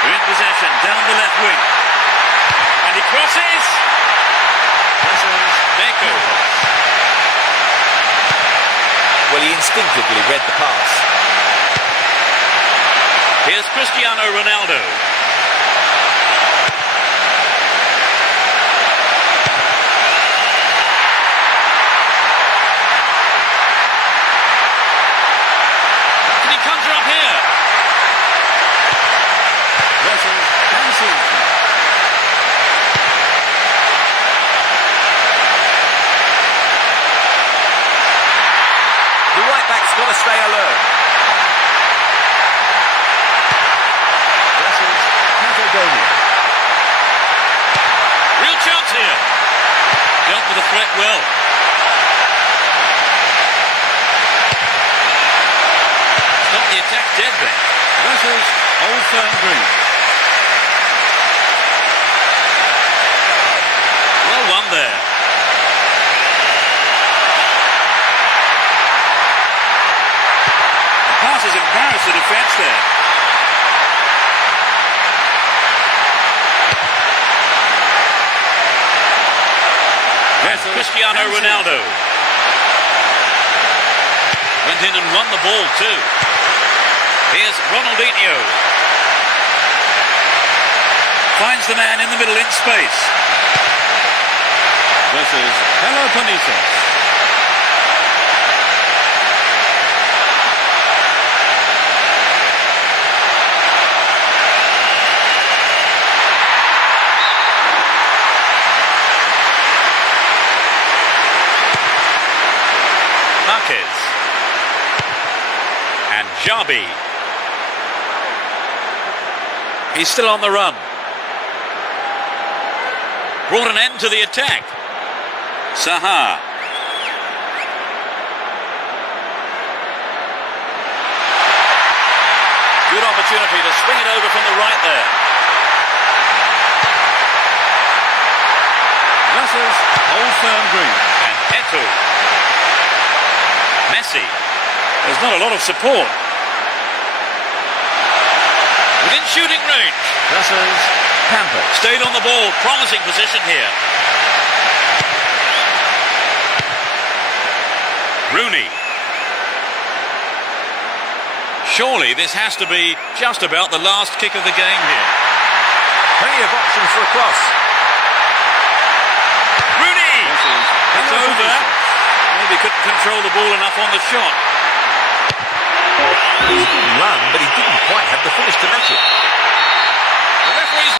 They're in possession, down the left wing. And he crosses. This is Deco. Well, he instinctively read the pass. Here's Cristiano Ronaldo. Can he conjure up here? Versus ArsenalFan. The right back's got to stay alert. Real chance here. Dealt with the threat well. Stop the attack dead then. Versus Old Firm Green. Well won there. The pass has embarrassed the defence there. And Cristiano Ronaldo went in and won the ball too. Here's Ronaldinho. Finds the man in the middle in space. Versus Peloponnesos. And Jabi. He's still on the run. Brought an end to the attack. Saha. Good opportunity to swing it over from the right there. Versus Old Firm Green. And Eto'o. Messi. There's not a lot of support. Within shooting range. Versus Campos. Stayed on the ball. Promising position here. Rooney. Surely this has to be just about the last kick of the game here. Plenty of options for a cross. Rooney! It's over. Maybe couldn't control the ball enough on the shot. He didn't run, but he didn't quite have the finish to match it. The referee's...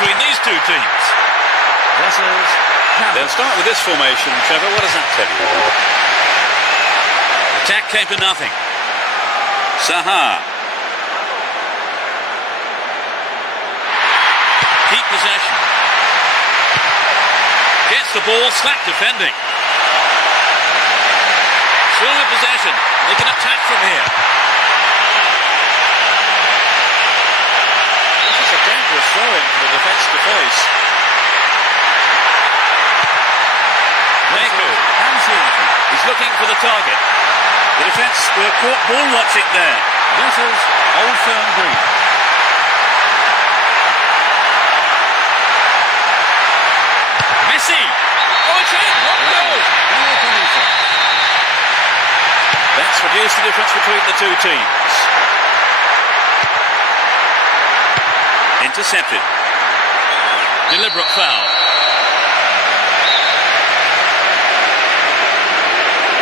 between these two teams. They'll start with this formation, Trevor. What does that tell you? Attack came to nothing. Saha. Keep possession. Gets the ball, slack defending. Still with possession. They can attack from here. Dangerous throw-in for the defence to face. Neko. He's looking for the target. The defence were caught ball watching there. This is Old Firm Green. Messi. Oh, it's in. What goal? That's reduced the difference between the two teams. Intercepted. Deliberate foul.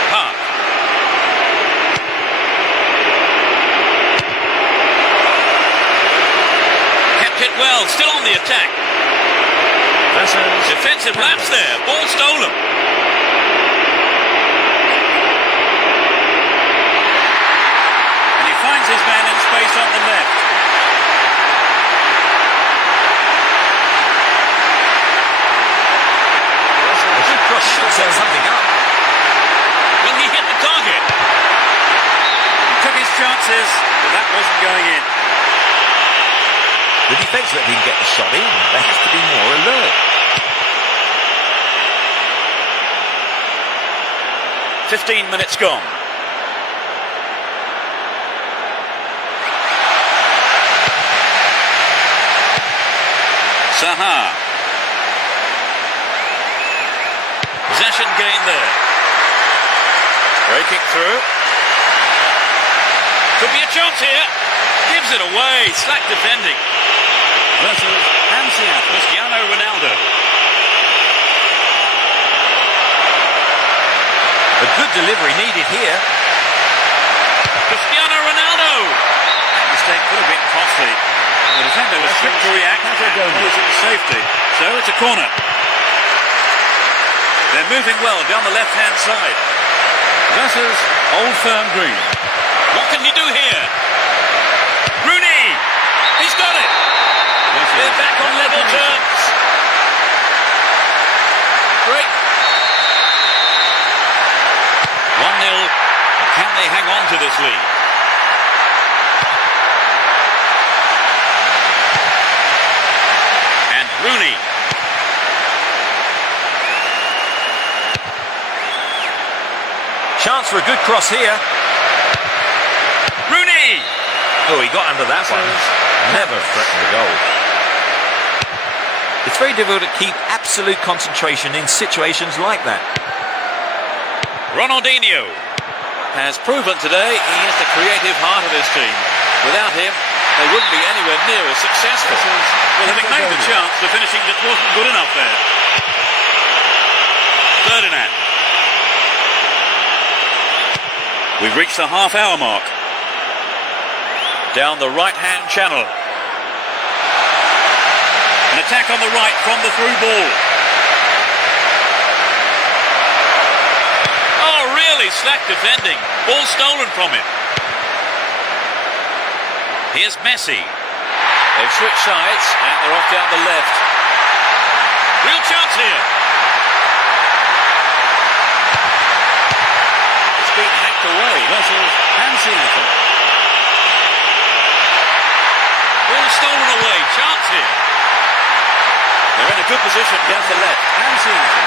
Park. Kept it well. Still on the attack. Defensive lapse there. Ball stolen. And he finds his man in space on the left. Set something up. Will he hit the target? He took his chances, but that wasn't going in. The defence let him get the shot in. They have to be more alert. 15 minutes gone. Saha. Possession gain there. Breaking through. Could be a chance here. Gives it away. Slack defending. Versus Cristiano Ronaldo. A good delivery needed here. Cristiano Ronaldo. That mistake could have been costly. The defender was quick to react and lose it to safety. So it's a corner. They're moving well down the left-hand side. Versus Old Firm Green. What can he do here? Rooney! He's got it! They're back on level terms. Great. they hang on to this lead? And Rooney. Chance for a good cross here. Rooney! Oh, he got under that one. Never threatened the goal. It's very difficult to keep absolute concentration in situations like that. Ronaldinho has proven today he is the creative heart of his team. Without him, they wouldn't be anywhere near as successful. Well, having made the chance, the finishing just wasn't good enough there. Ferdinand. We've reached the half-hour mark. Down the right-hand channel. An attack on the right from the through ball. Oh, really slack defending. Ball stolen from him. Here's Messi. They've switched sides and they're off down the left. Real chance here. It's been hacked away. Versus Hansiaken. Ball stolen away. Chance here. They're in a good position down the left. Hansiaken.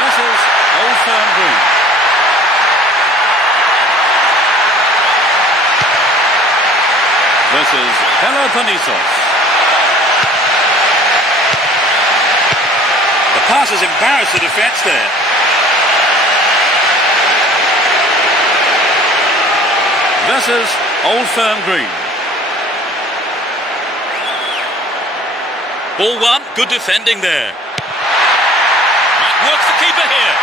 Versus Old Firm Green. Versus Peloponnesos. The pass has embarrassed the defence there. Versus Old Firm Green. Ball one, good defending there. Might work the keeper here.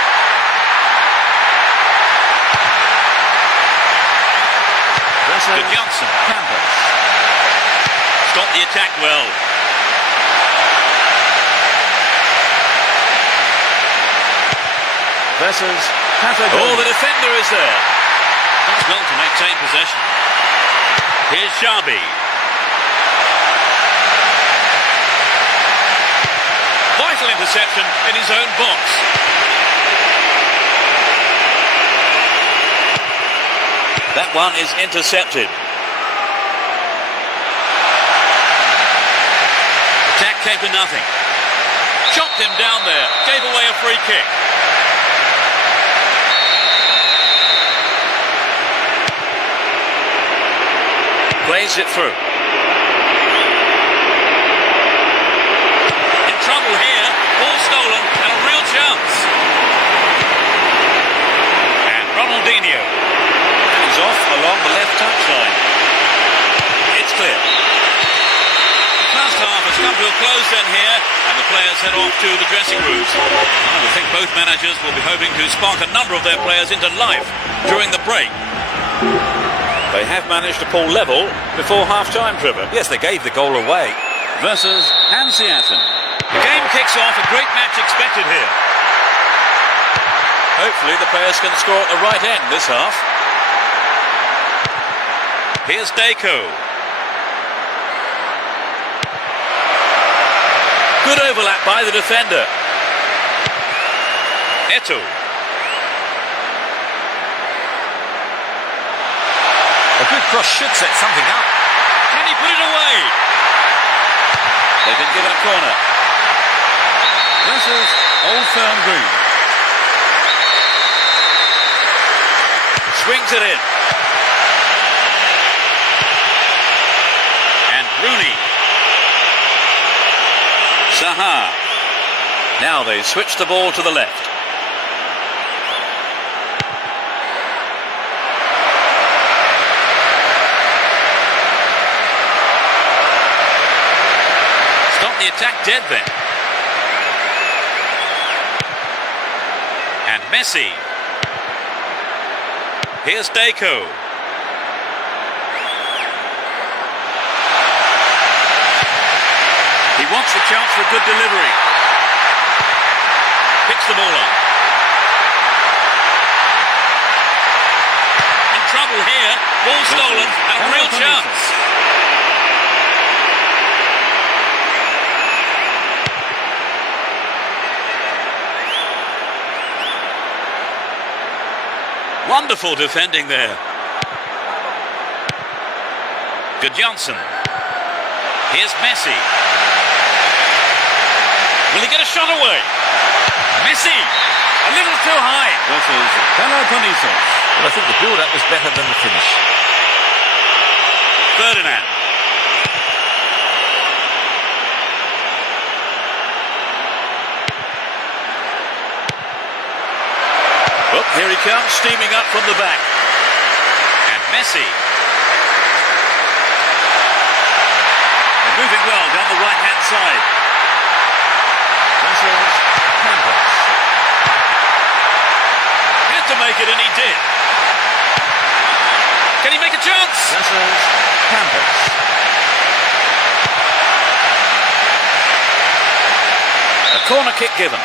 Versus Johnson. Campos. Stop the attack well. Versus Patagonia. Oh, the defender is there. Does well to maintain possession. Here's Xabi. Vital interception in his own box. That one is intercepted. Attack came to nothing. Chopped him down there. Gave away a free kick. Plays it through. In trouble here. Ball stolen and a real chance. And Ronaldinho. And he's off along the left touchline. It's clear. The first half has come to a close then here, and the players head off to the dressing rooms. I would think both managers will be hoping to spark a number of their players into life during the break. They have managed to pull level before half-time, Trevor. Yes, they gave the goal away. Versus Hansiaken. The game kicks off, a great match expected here. Hopefully the players can score at the right end this half. Here's Deco. Good overlap by the defender. Eto'o. A good cross should set something up. Can he put it away? They've been given a corner. Versus Old Firm Green. Swings it in. And Rooney. Zaha. Now they switch the ball to the left. Stop the attack dead then. And Messi. Here's Deco. He wants a chance for a good delivery. Picks the ball up. In trouble here. Ball stolen and a real chance. Wonderful defending there. Good Johnson. Here's Messi. Will he get a shot away? Messi! A little too high. Versus Pelotonisos. Well, I think the build-up was better than the finish. Ferdinand. Oh, here he comes, steaming up from the back. And Messi. They're moving well down the right-hand side. Versus Campos. Had to make it, and he did. Can he make a chance? Versus Campos. A corner kick given.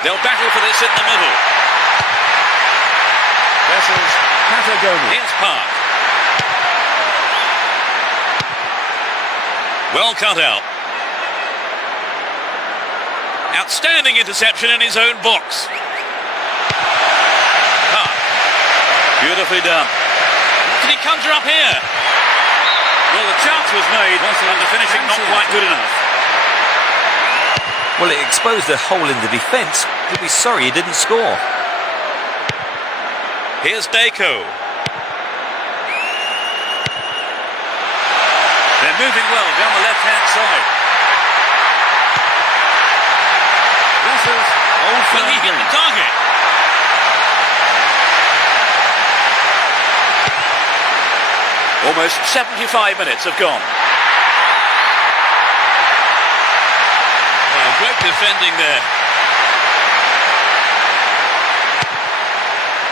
They'll battle for this in the middle. Versus Patagonia. Here's Park. Well cut out. Outstanding interception in his own box. Park. Beautifully done. Can he conjure up here? Well, the chance was made, and the finishing not quite good enough. Well, it exposed a hole in the defence. He'll be sorry he didn't score. Here's Deco. They're moving well down the left-hand side. Versus Old Will he hit the target? Almost 75 minutes have gone. Well, great defending there.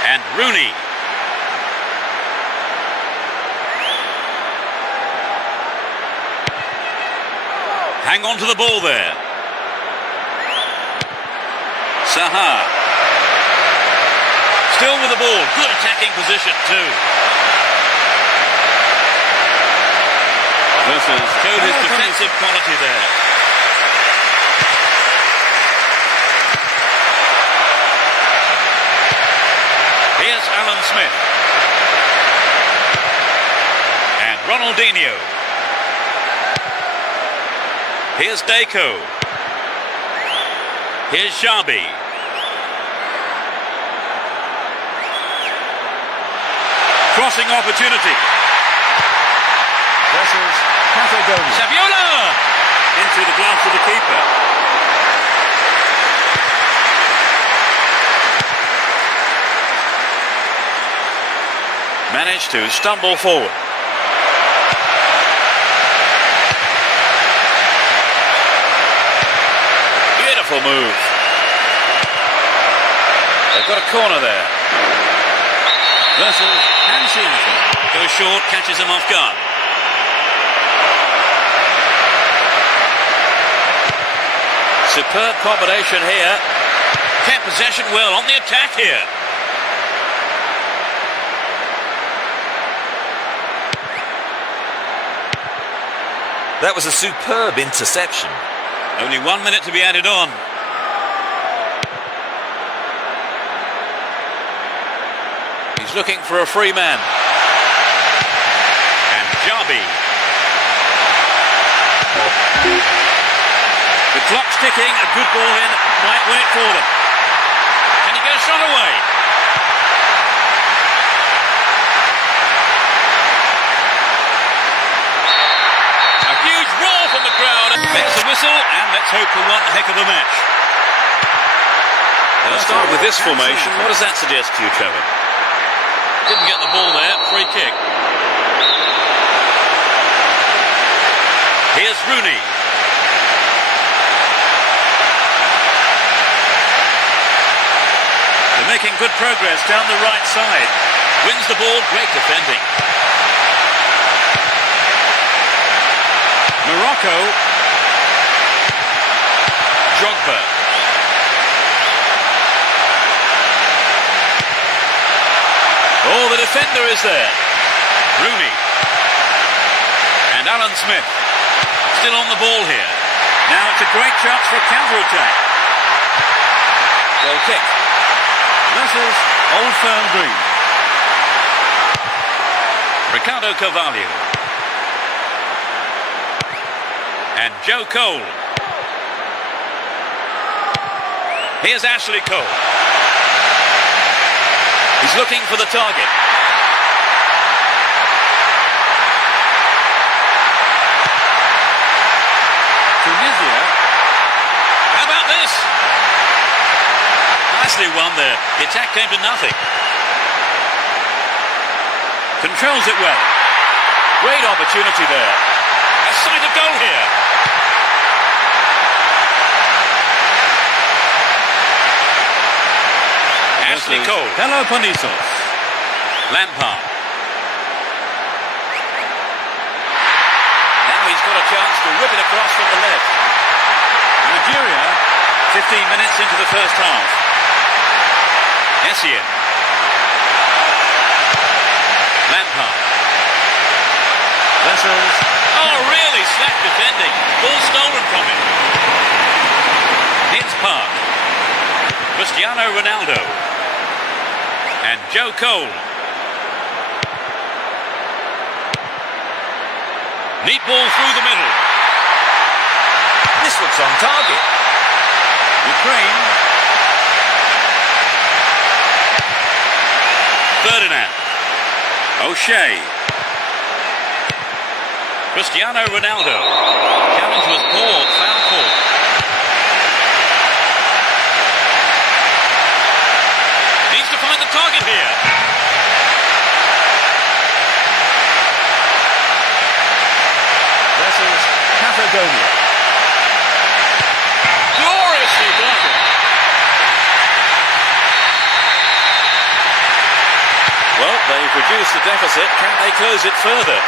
And Rooney. Hang on to the ball there. Saha. Still with the ball. Good attacking position too. Versus Showed his defensive quality there. Here's Alan Smith. And Ronaldinho. Here's Deco. Here's Xabi. Crossing opportunity. versus Patagonia. Saviola! Into the gloves of the keeper. Managed to stumble forward. Beautiful move. They've got a corner there. Versus ArsenalFan. Goes short, catches him off guard. Superb combination here. Kept possession well on the attack here. That was a superb interception. Only 1 minute to be added on. He's looking for a free man. And Xabi. The clock's ticking, a good ball in, might win it for them. Can he get a shot away? A huge roar from the crowd. There's the whistle, and let's hope for one heck of a match. They'll start with this formation. What does that suggest to you, Trevor? Didn't get the ball there, free kick. Here's Rooney. They're making good progress down the right side. Wins the ball, great defending. Morocco. Drogba. Oh, the defender is there. Rooney. And Alan Smith. Still on the ball here. Now it's a great chance for a counter-attack. Goal kick. Versus Old Firm Green. Ricardo Carvalho. And Joe Cole. Here's Ashley Cole. He's looking for the target. Tunisia. How about this? Nicely won there. The attack came to nothing. Controls it well. Great opportunity there. A sight of goal here. Ashley Cole. Peloponnesos. Lampard. Now he's got a chance to whip it across from the left. Nigeria, 15 minutes into the first half. Essien. Lampard. Vessels. Oh, really slack defending. Ball stolen from him. Here's Park. Cristiano Ronaldo. And Joe Cole. Neat ball through the middle. This looks on target. Ukraine. Ferdinand. O'Shea. Cristiano Ronaldo. Challenge was poor. Foul call. Needs to find the target here. Versus Patagonia. Gloriously blocked. Well, they've reduced the deficit. Can they close it further?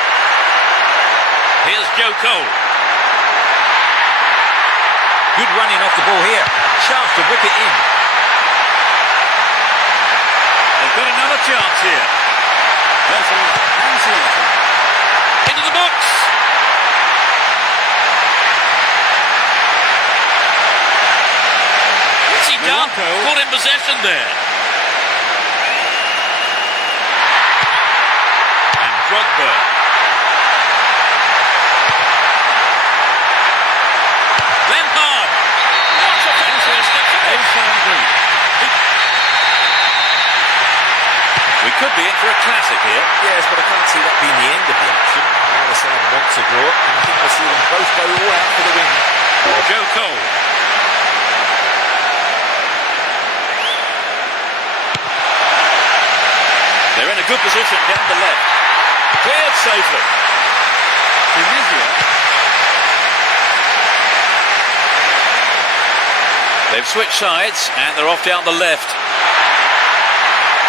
Here's Joe Cole. Good running off the ball here. Chance to whip it in. They've got another chance here. Versus ArsenalFan. Into the box. What's he done? Caught in possession there. And Drogba. Lampard. What a fantastic finish. We could be in for a classic here. Yes, but I can't see that being the end of the action. Neither side wants a draw, and I think we'll see them both go all out for the win. Joe Cole. They're in a good position down the left. Cleared safely. Tunisia. They've switched sides and they're off down the left.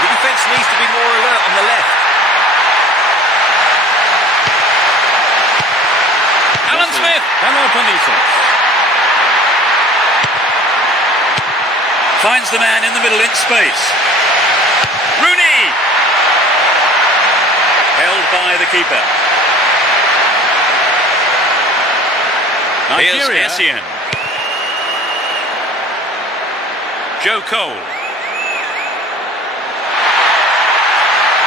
The defence needs to be more alert on the left. Alan Smith. Peloponnesos. Finds the man in the middle in space. Rooney. Held by the keeper. Nigeria. Here's Essien. Joe Cole.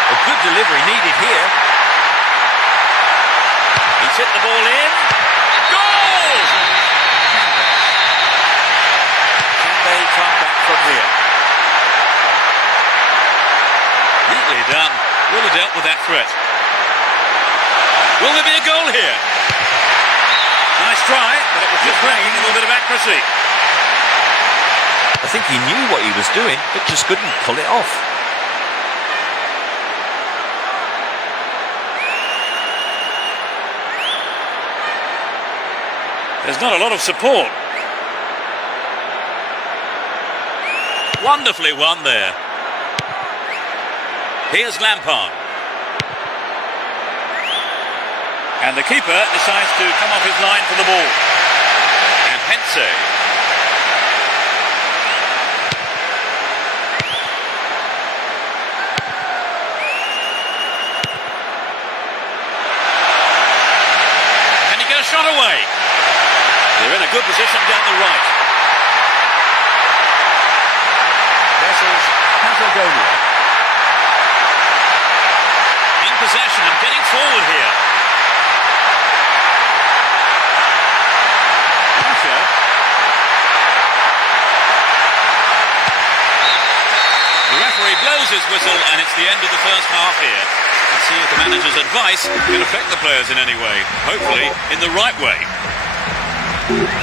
A good delivery needed here. He's hit the ball in. Goal! Can they come back from here? Neatly done. Really dealt with that threat. Will there be a goal here? Nice try, but it was just lacking a little bit of accuracy. I think he knew what he was doing, but just couldn't pull it off. There's not a lot of support. Wonderfully won there. Here's Lampard. And the keeper decides to come off his line for the ball. And Pense. good position down the right. Versus Patagonia. In possession and getting forward here. Russia. The referee blows his whistle and it's the end of the first half here. Let's see if the manager's advice can affect the players in any way. Hopefully in the right way.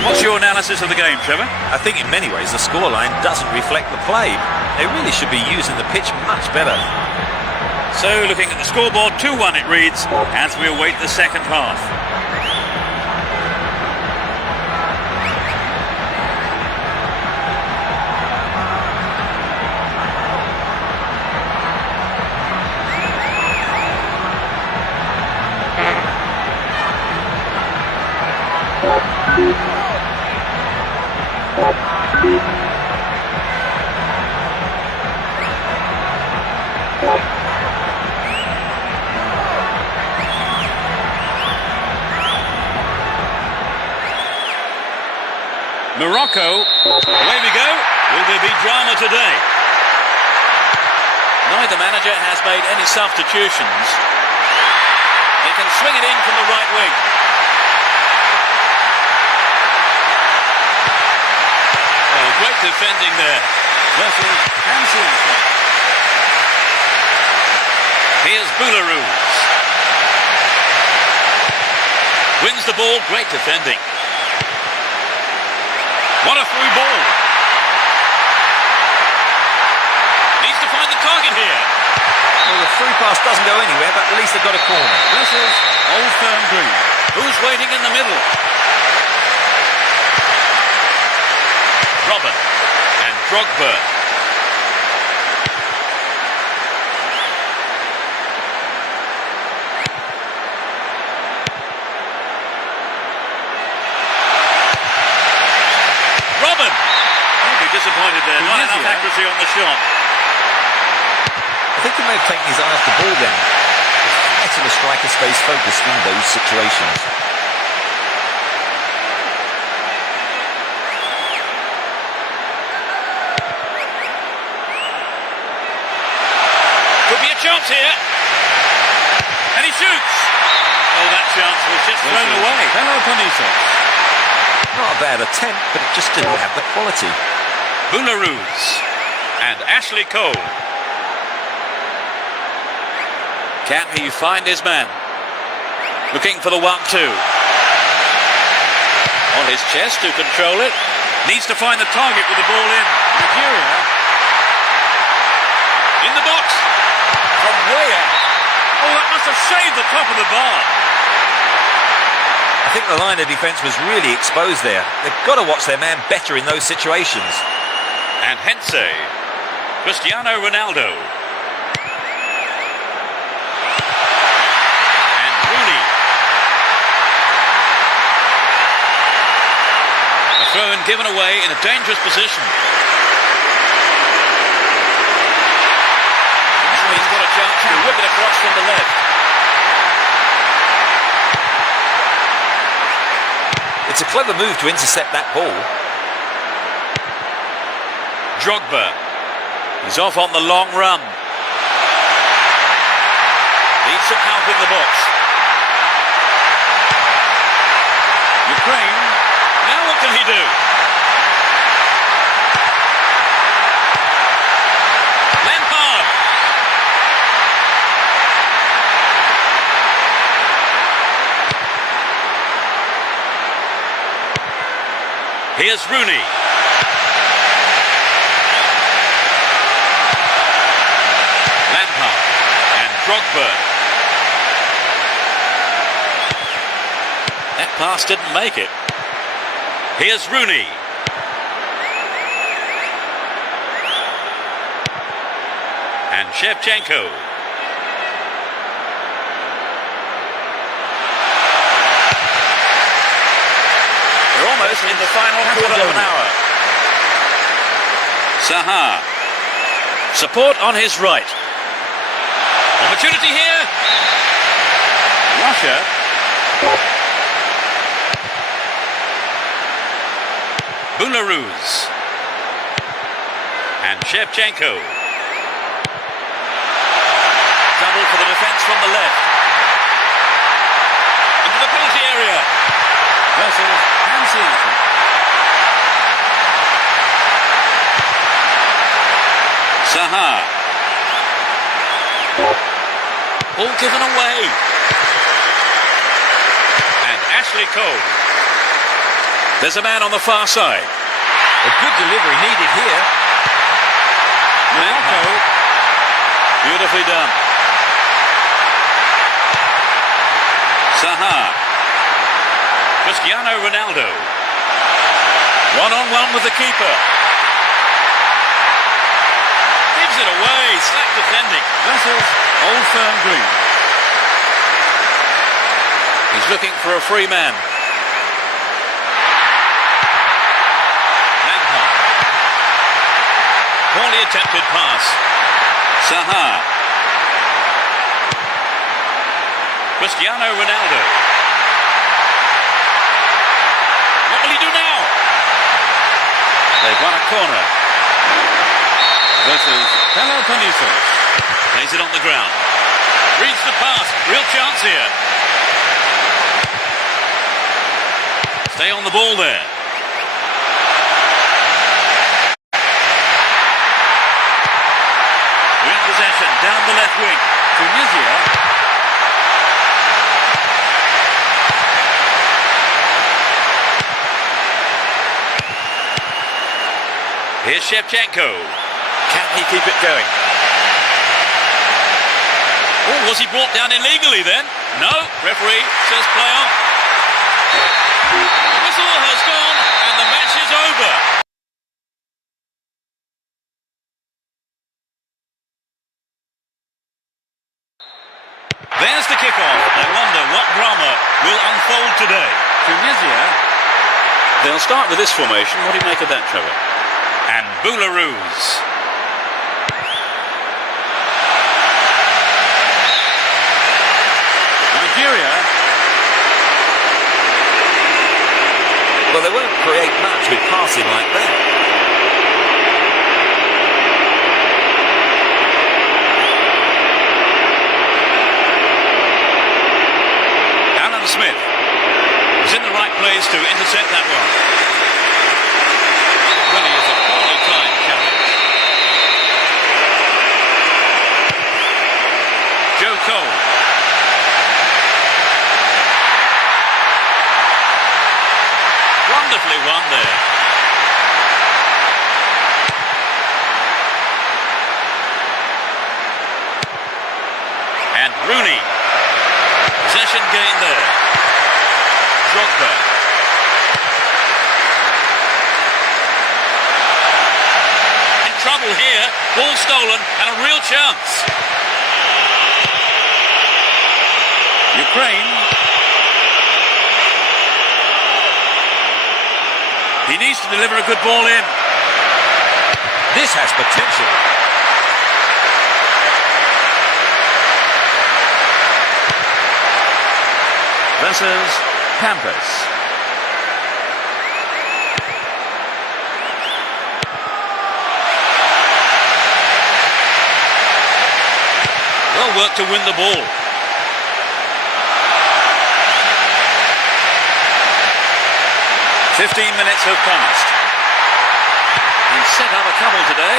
What's your analysis of the game, Trevor? I think in many ways the scoreline doesn't reflect the play. They really should be using the pitch much better. So, looking at the scoreboard, 2-1 it reads, as we await the second half. Morocco, away we go. Will there be drama today? Neither manager has made any substitutions. He can swing it in from the right wing. Oh, great defending there. Versus ArsenalFan. Here's Boularus. Wins the ball, great defending. What a through ball. Needs to find the target here. Well, the through pass doesn't go anywhere, but at least they've got a corner. Versus Old Firm Green. Who's waiting in the middle? Robin and Drogba. Robin! I'll be disappointed there. Not enough accuracy on the shot. I think he may have taken his eye off the ball then. It's better the striker stays focused in those situations. Could be a chance here. And he shoots. Oh, that chance was just thrown away. Hello, Panisos. Not a bad attempt, but it just didn't have the quality. Boularus and Ashley Cole. Can he find his man? Looking for the 1-2. On his chest to control it. Needs to find the target with the ball in. Nigeria. In the box. From way out. Oh, that must have shaved the top of the bar. I think the line of defence was really exposed there. They've got to watch their man better in those situations. And Hense. Cristiano Ronaldo. And Rooney. A throw-in given away in a dangerous position. He's got a chance to whip it across from the left. It's a clever move to intercept that ball. Drogba. He's off on the long run. Needs some help in the box. Ukraine. Now what can he do? Lampard. Here's Rooney. Lampard and Drogba. That pass didn't make it. Here's Rooney. And Shevchenko. We're almost in the final quarter of an hour. Saha. Support on his right. Opportunity here. Russia. Belarus. And Shevchenko. Double for the defence from the left. Into the penalty area. Versus ArsenalFan. Saha. All given away. And Ashley Cole. There's a man on the far side. A good delivery needed here. Morocco. Beautifully done. Saha. Cristiano Ronaldo. One-on-one with the keeper. Gives it away. Slack defending. Vessels, Old Firm Green. He's looking for a free man. Lampard. Poorly attempted pass. Saha. Cristiano Ronaldo. What will he do now? They've won a corner. This is Peloponnesos. Lays it on the ground. Reads the pass. Real chance here. Stay on the ball there. We're in possession. Down the left wing. Tunisia. Here's Shevchenko. Can he keep it going? Oh, was he brought down illegally then? No. Referee says play on. The whistle has gone and the match is over. There's the kickoff. I wonder what drama will unfold today. Tunisia. They'll start with this formation. What do you make of that, Trevor? And Belarus. Nigeria. Well, they won't create much with passing like that. Alan Smith is in the right place to intercept that one. Really is a poorly timed challenge. Joe Cole. Wonderfully won there. And Rooney. Possession gain there. Drogba. In trouble here. Ball stolen and a real chance. Ukraine. He needs to deliver a good ball in. This has potential. Versus Pampas. Well worked to win the ball. "15 minutes have passed. He's set up a couple today.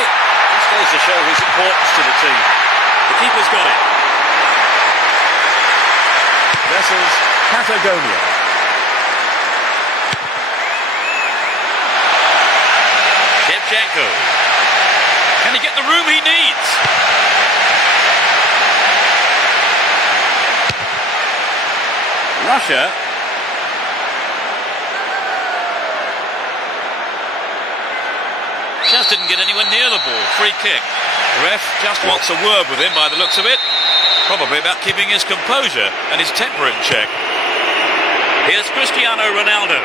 This goes to show his importance to the team. The keeper's got it. Versus Patagonia. Shevchenko. Can he get the room he needs? Russia. Just didn't get anywhere near the ball. Free kick. The ref just wants a word with him by the looks of it. Probably about keeping his composure and his temper in check. Here's Cristiano Ronaldo.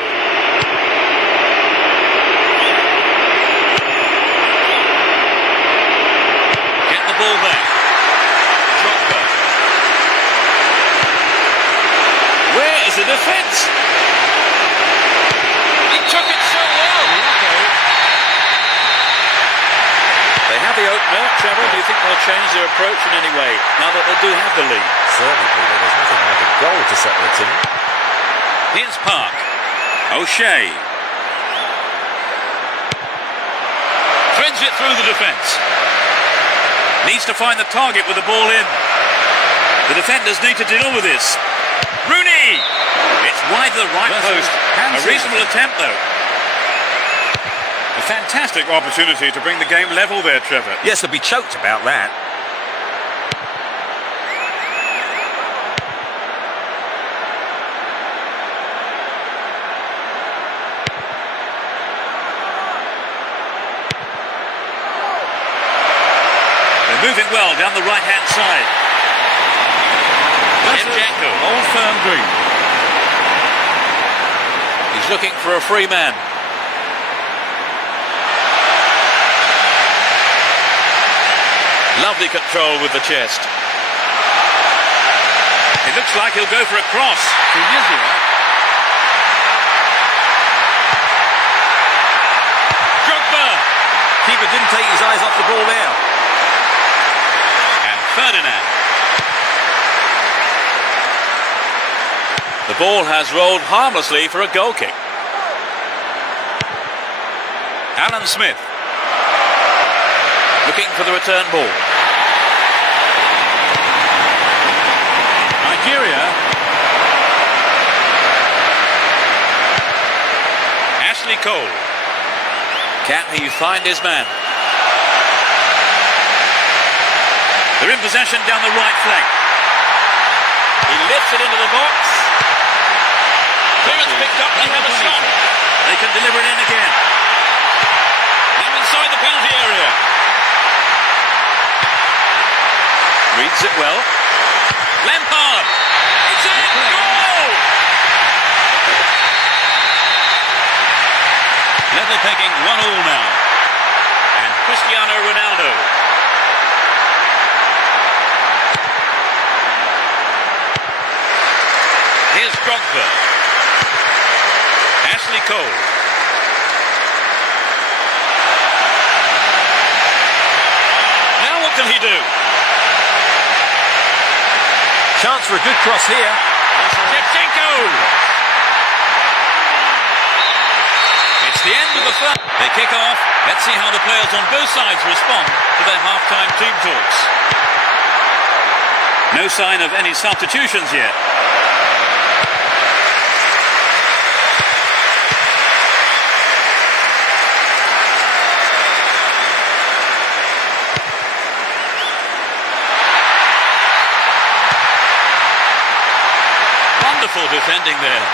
Get the ball back. Drogba. Where is the defence? took it so well. They have the opener. Trevor, do you think they'll change their approach in any way now that they do have the lead? Certainly, Peter. There's nothing like a goal to settle the team. Here's Park. O'Shea. Threads it through the defence. Needs to find the target with the ball in. The defenders need to deal with this. Rooney! It's wide to the right post. A reasonable attempt, though. A fantastic opportunity to bring the game level there, Trevor. Yes, they'll be choked about that. They're moving well down the right-hand side. Shevchenko. Old Firm Green. He's looking for a free man. Lovely control with the chest. It looks like he'll go for a cross. Drogba. Keeper didn't take his eyes off the ball there. And Ferdinand. The ball has rolled harmlessly for a goal kick. Alan Smith. Looking for the return ball. Nigeria. Ashley Cole. Can he find his man? They're in possession down the right flank. He lifts it into the box. Clearance picked up. They have a shot. They can deliver it in again. Now inside the penalty area. Reads it well. Lampard. It's in. Goal! Level pegging 1-1 now. And Cristiano Ronaldo. Here's Drogba. Ashley Cole. Now what can he do? Chance for a good cross here. Shevchenko. It's the end of the first. They kick off. Let's see how the players on both sides respond to their half-time team talks. No sign of any substitutions yet. Wonderful defending there.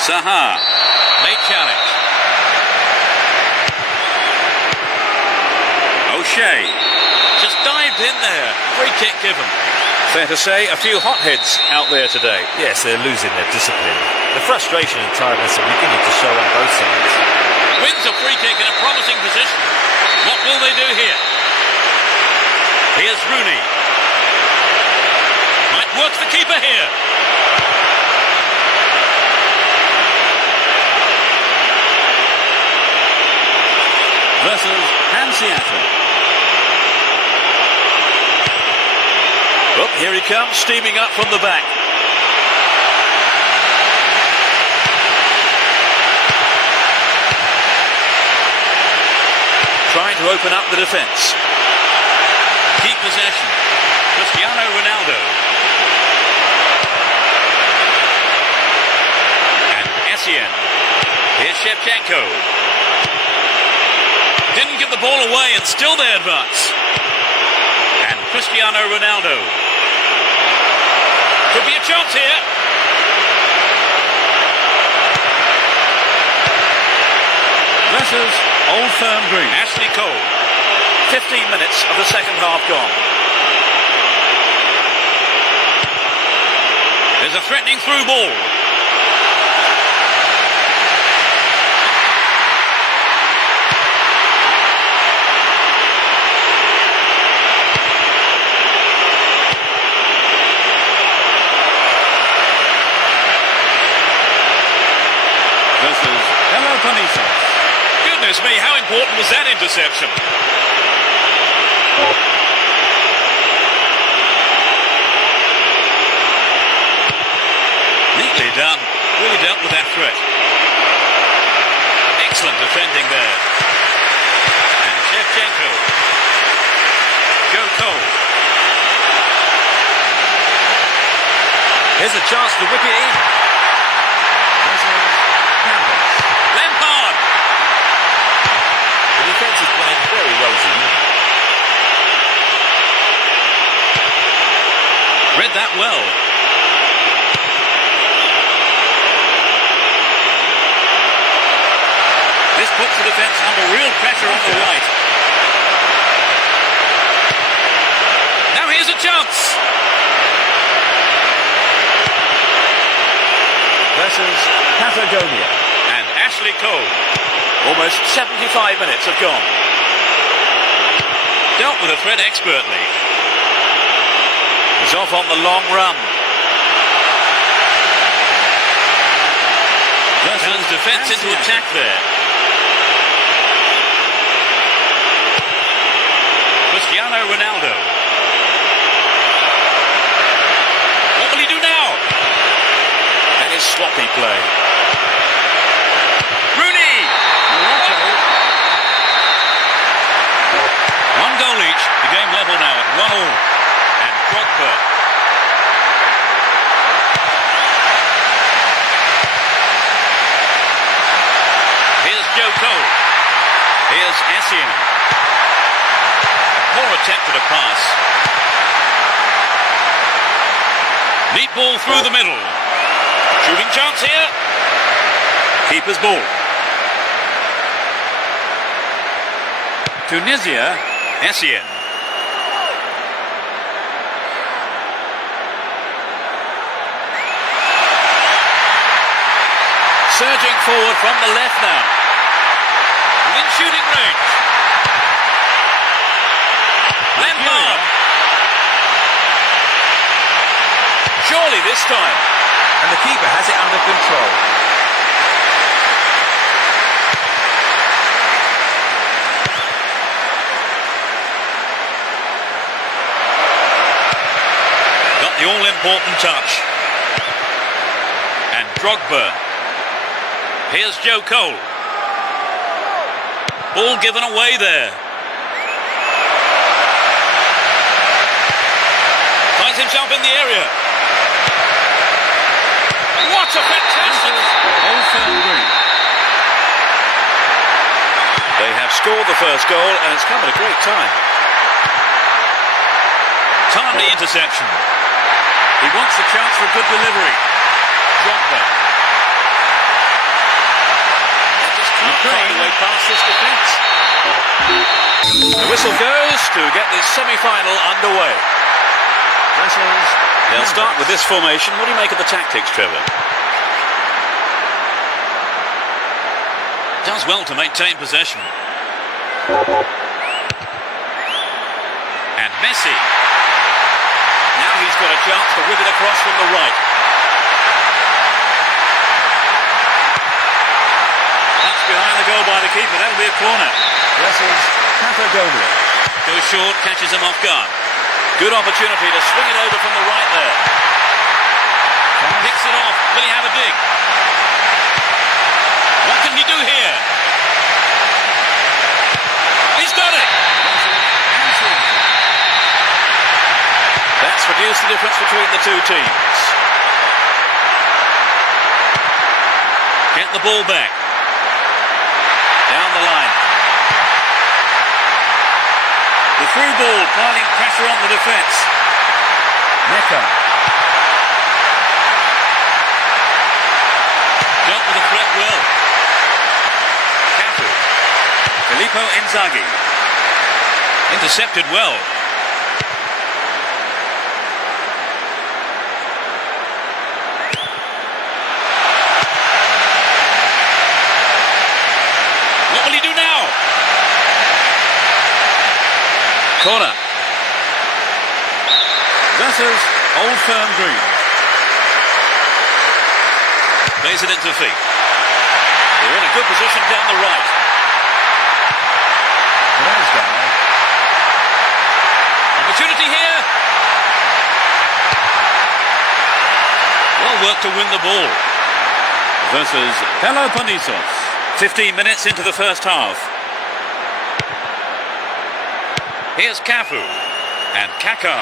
Saha. Late challenge. O'Shea. Just dived in there. Free kick given. Fair to say, a few hotheads out there today. Yes, they're losing their discipline. The frustration and tiredness are beginning to show on both sides. Wins a free kick in a promising position. What will they do here? Here's Rooney. Might work the keeper here. Versus Hansiaten. Oh, here he comes, steaming up from the back. Trying to open up the defence. Keep possession. Cristiano Ronaldo. And Essien. Here's Shevchenko. Didn't give the ball away and still they advance. And Cristiano Ronaldo. Could be a chance here. Versus Old Firm Green. Ashley Cole. 15 minutes of the second half gone. There's a threatening through ball. Goodness me, how important was that interception? Neatly done. Really dealt with that threat. Excellent defending there. And Shevchenko. Joe Cole. Here's a chance to whip it in. Lampard. The defence is playing very well as a unit. Read that well. This puts the defence under real pressure on the right. Now here's a chance. Versus Patagonia. And Ashley Cole. Almost 75 minutes have gone. Dealt with the threat expertly. He's off on the long run. Turns defence into attack there. Cristiano Ronaldo. What will he do now? That is sloppy play. Rooney! One goal each. The game level now at 1-1. And Drogba. Here's Joe Cole. Here's Essien. Poor attempt at a pass. Neat ball through the middle. Shooting chance here. Keeper's ball. Tunisia, Essien. Surging forward from the left now. Within shooting range. Lampard. Surely this time. And the keeper has it under control. Got the all-important touch. And Drogba. Here's Joe Cole. Ball given away there. Finds himself in the area. What a fantastic... They have scored the first goal and it's come at a great time. Timely interception. He wants the chance for a good delivery. Drogba. They just can't find a way past this defence. The whistle goes to get this semi-final underway. They'll start with this formation. What do you make of the tactics, Trevor? Does well to maintain possession. And Messi. Now he's got a chance to whip it across from the right. That's behind the goal by the keeper. That'll be a corner. Versus Patagonia. Goes short, catches him off guard. Good opportunity to swing it over from the right there. Picks it off. Will he have a dig? What can he do here? He's done it! That's reduced the difference between the two teams. Get the ball back. Down the line. The through ball, piling pressure on the defence. Necker. Dealt with the threat well. Cafu. Filippo Inzaghi. Intercepted well. What will he do now? Corner. Versus Old Firm Green. Plays it into feet. They're in a good position down the right. Hard work to win the ball. Versus Peloponnesos. 15 minutes into the first half. Here's Cafu and Kaka.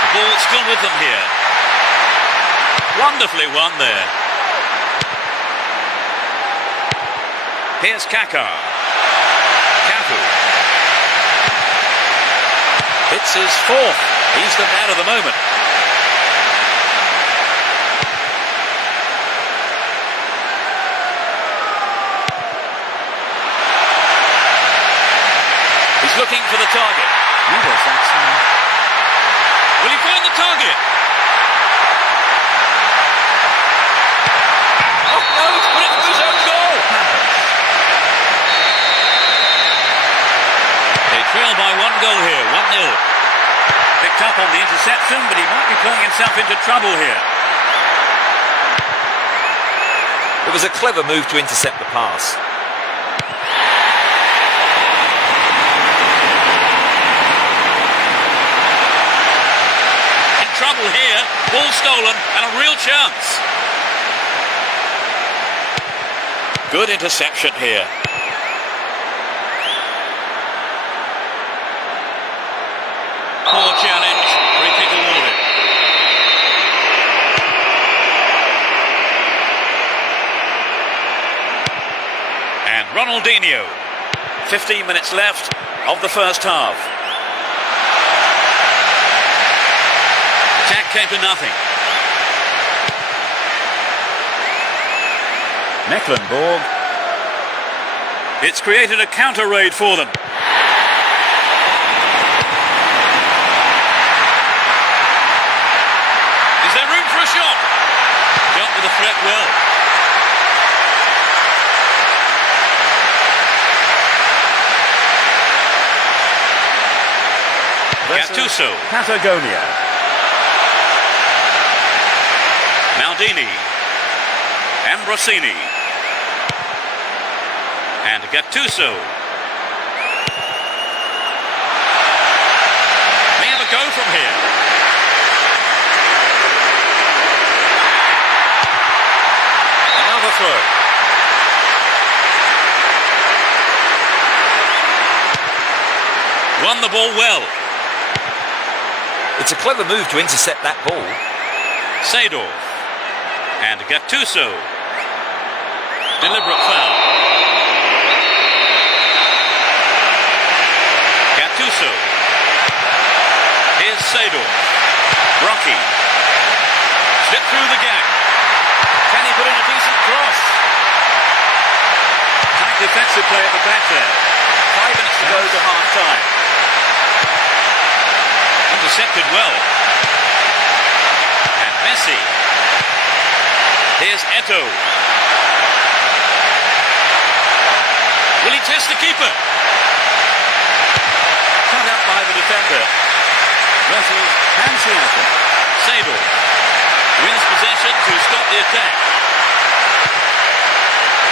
The ball still with them here. Wonderfully won there. Here's Kaka. Cafu. It's his fourth. He's the man of the moment. He's looking for the target. Will he find the target? Oh no, he's put it through his own goal. They trail by 1 goal here, 1-0. Picked up on the interception, but he might be playing himself into trouble here. It was a clever move to intercept the pass. In trouble here, ball stolen and a real chance. Good interception here. Poor challenge, free kick awarded. And Ronaldinho. 15 minutes left of the first half. Attack came to nothing. Mecklenburg. It's created a counter raid for them. Is there room for a shot? Dealt with the threat well. Gattuso. Patagonia. Maldini. Ambrosini. And Gattuso. May have a go from here. Another throw. Won the ball well. It's a clever move to intercept that ball. Seedorf. And Gattuso. Deliberate foul. Gattuso. Here's Seedorf. Brocky. Slip through the gap. Can he put in a decent cross? Tight defensive play at the back there. 5 minutes to go to half time. Intercepted well. And Messi. Here's Eto'o. Will he test the keeper? Cut out by the defender. Versus ArsenalFan. Seedorf wins possession to stop the attack.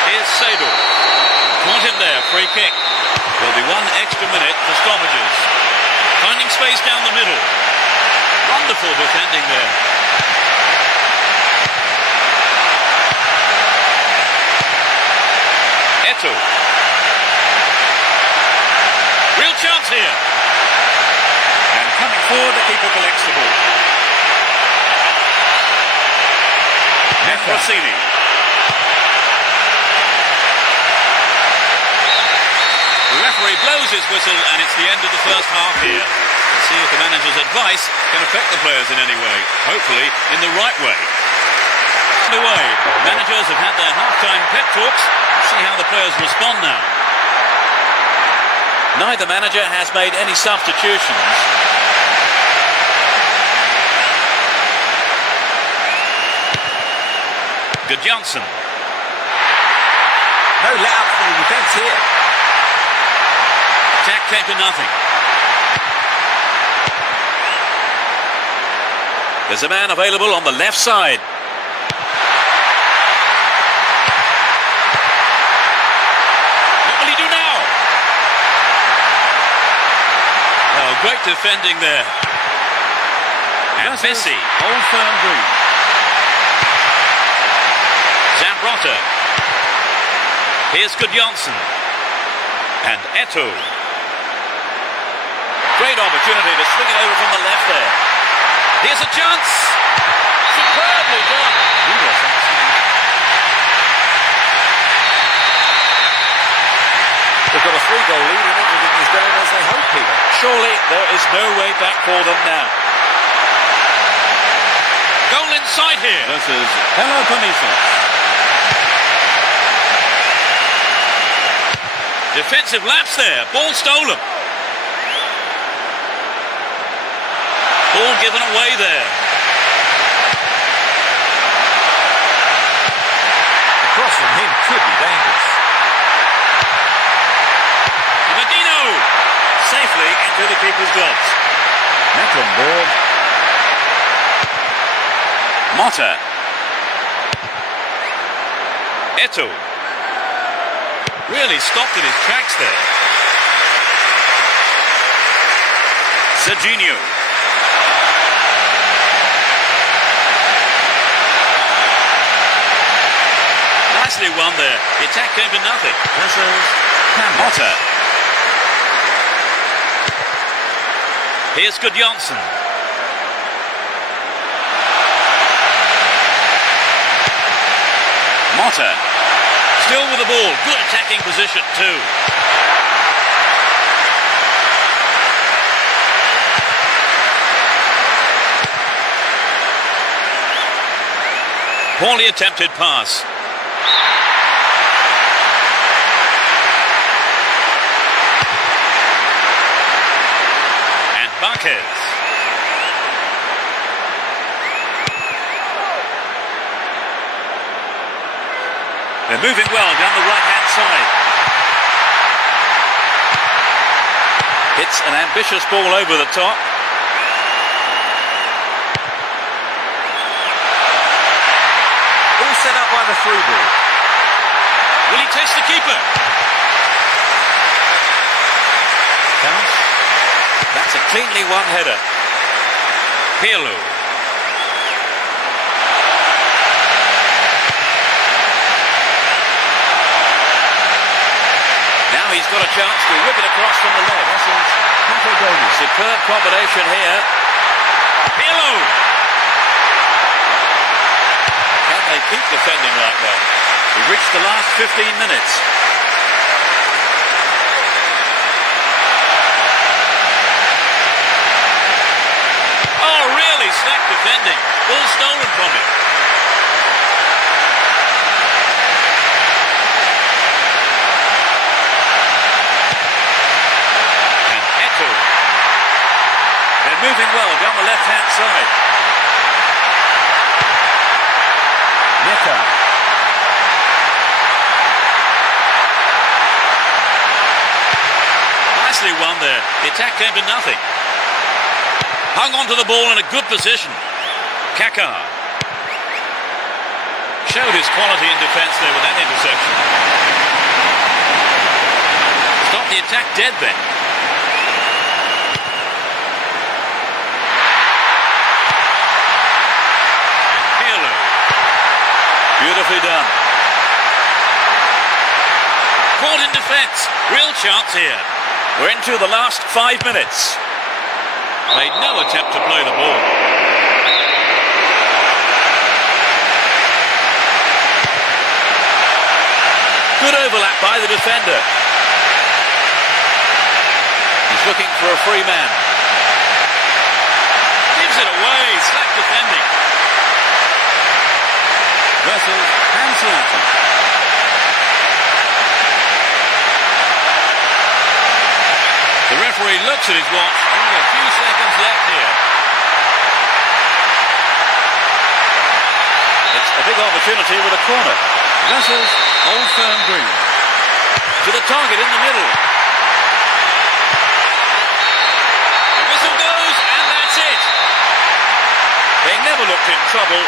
Here's Seedorf. Caught him there, free kick. There'll be 1 extra minute for stoppages. Finding space down the middle. Wonderful defending there. Eto'o. Real chance here. And coming forward, the keeper collects the ball. Ambrosini. The referee blows his whistle and it's the end of the first half here. Let's see if the manager's advice can affect the players in any way. Hopefully in the right way. Away. Managers have had their half-time pep talks. Let's see how the players respond now. Neither manager has made any substitutions. Gudjonsson. No let-up for the defence here. Attack came to nothing. There's a man available on the left side. What will he do now? Oh, great defending there. And Messi. Old Firm Green. Zambrotta. Here's Gudjonsson. And Eto'o. Great opportunity to swing it over from the left there. Here's a chance. Superbly done. They've got a 3-goal lead and everything is going as they hope, Peter. Surely there is no way back for them now. Goal inside here. This is Peloponnesos. Defensive lapse there. Ball stolen. Ball given away there. The cross from him could be dangerous. Medino safely into the keeper's gloves. Mecklenburg. Motta. Eto'o. Really stopped in his tracks there. Serginho. Nicely won there. The attack came to nothing. This is Motta. Here's Gudjonsson. Motta. Still with the ball. Good attacking position too. Poorly attempted pass. And Barquez. They're moving well down the right-hand side. It's an ambitious ball over the top. All set up by the through ball. Will he test the keeper? Counts. That's a cleanly won header. Pirlo. Now he's got a chance to whip it across from the left. This is Papagonis. Superb combination here. Pirlo. Can they keep defending like that? We've reached the last 15 minutes. Oh, really slack defending. Ball stolen from him. And Eto'o. They're moving well down the left-hand side. Necker. Nicely won there. The attack came to nothing. Hung on to the ball in a good position. Kaká. Showed his quality in defence there with that interception. Stopped the attack dead then. And Pirlo. Beautifully done. Caught in defence. Real chance here. We're into the last 5 minutes. Made no attempt to play the ball. Good overlap by the defender. He's looking for a free man. Gives it away. Slack defending. This is ArsenalFan. The referee looks at his watch. Only a few seconds left here. It's a big opportunity with a corner. This is Old Firm Green. To the target in the middle. The whistle goes, and that's it. They never looked in trouble.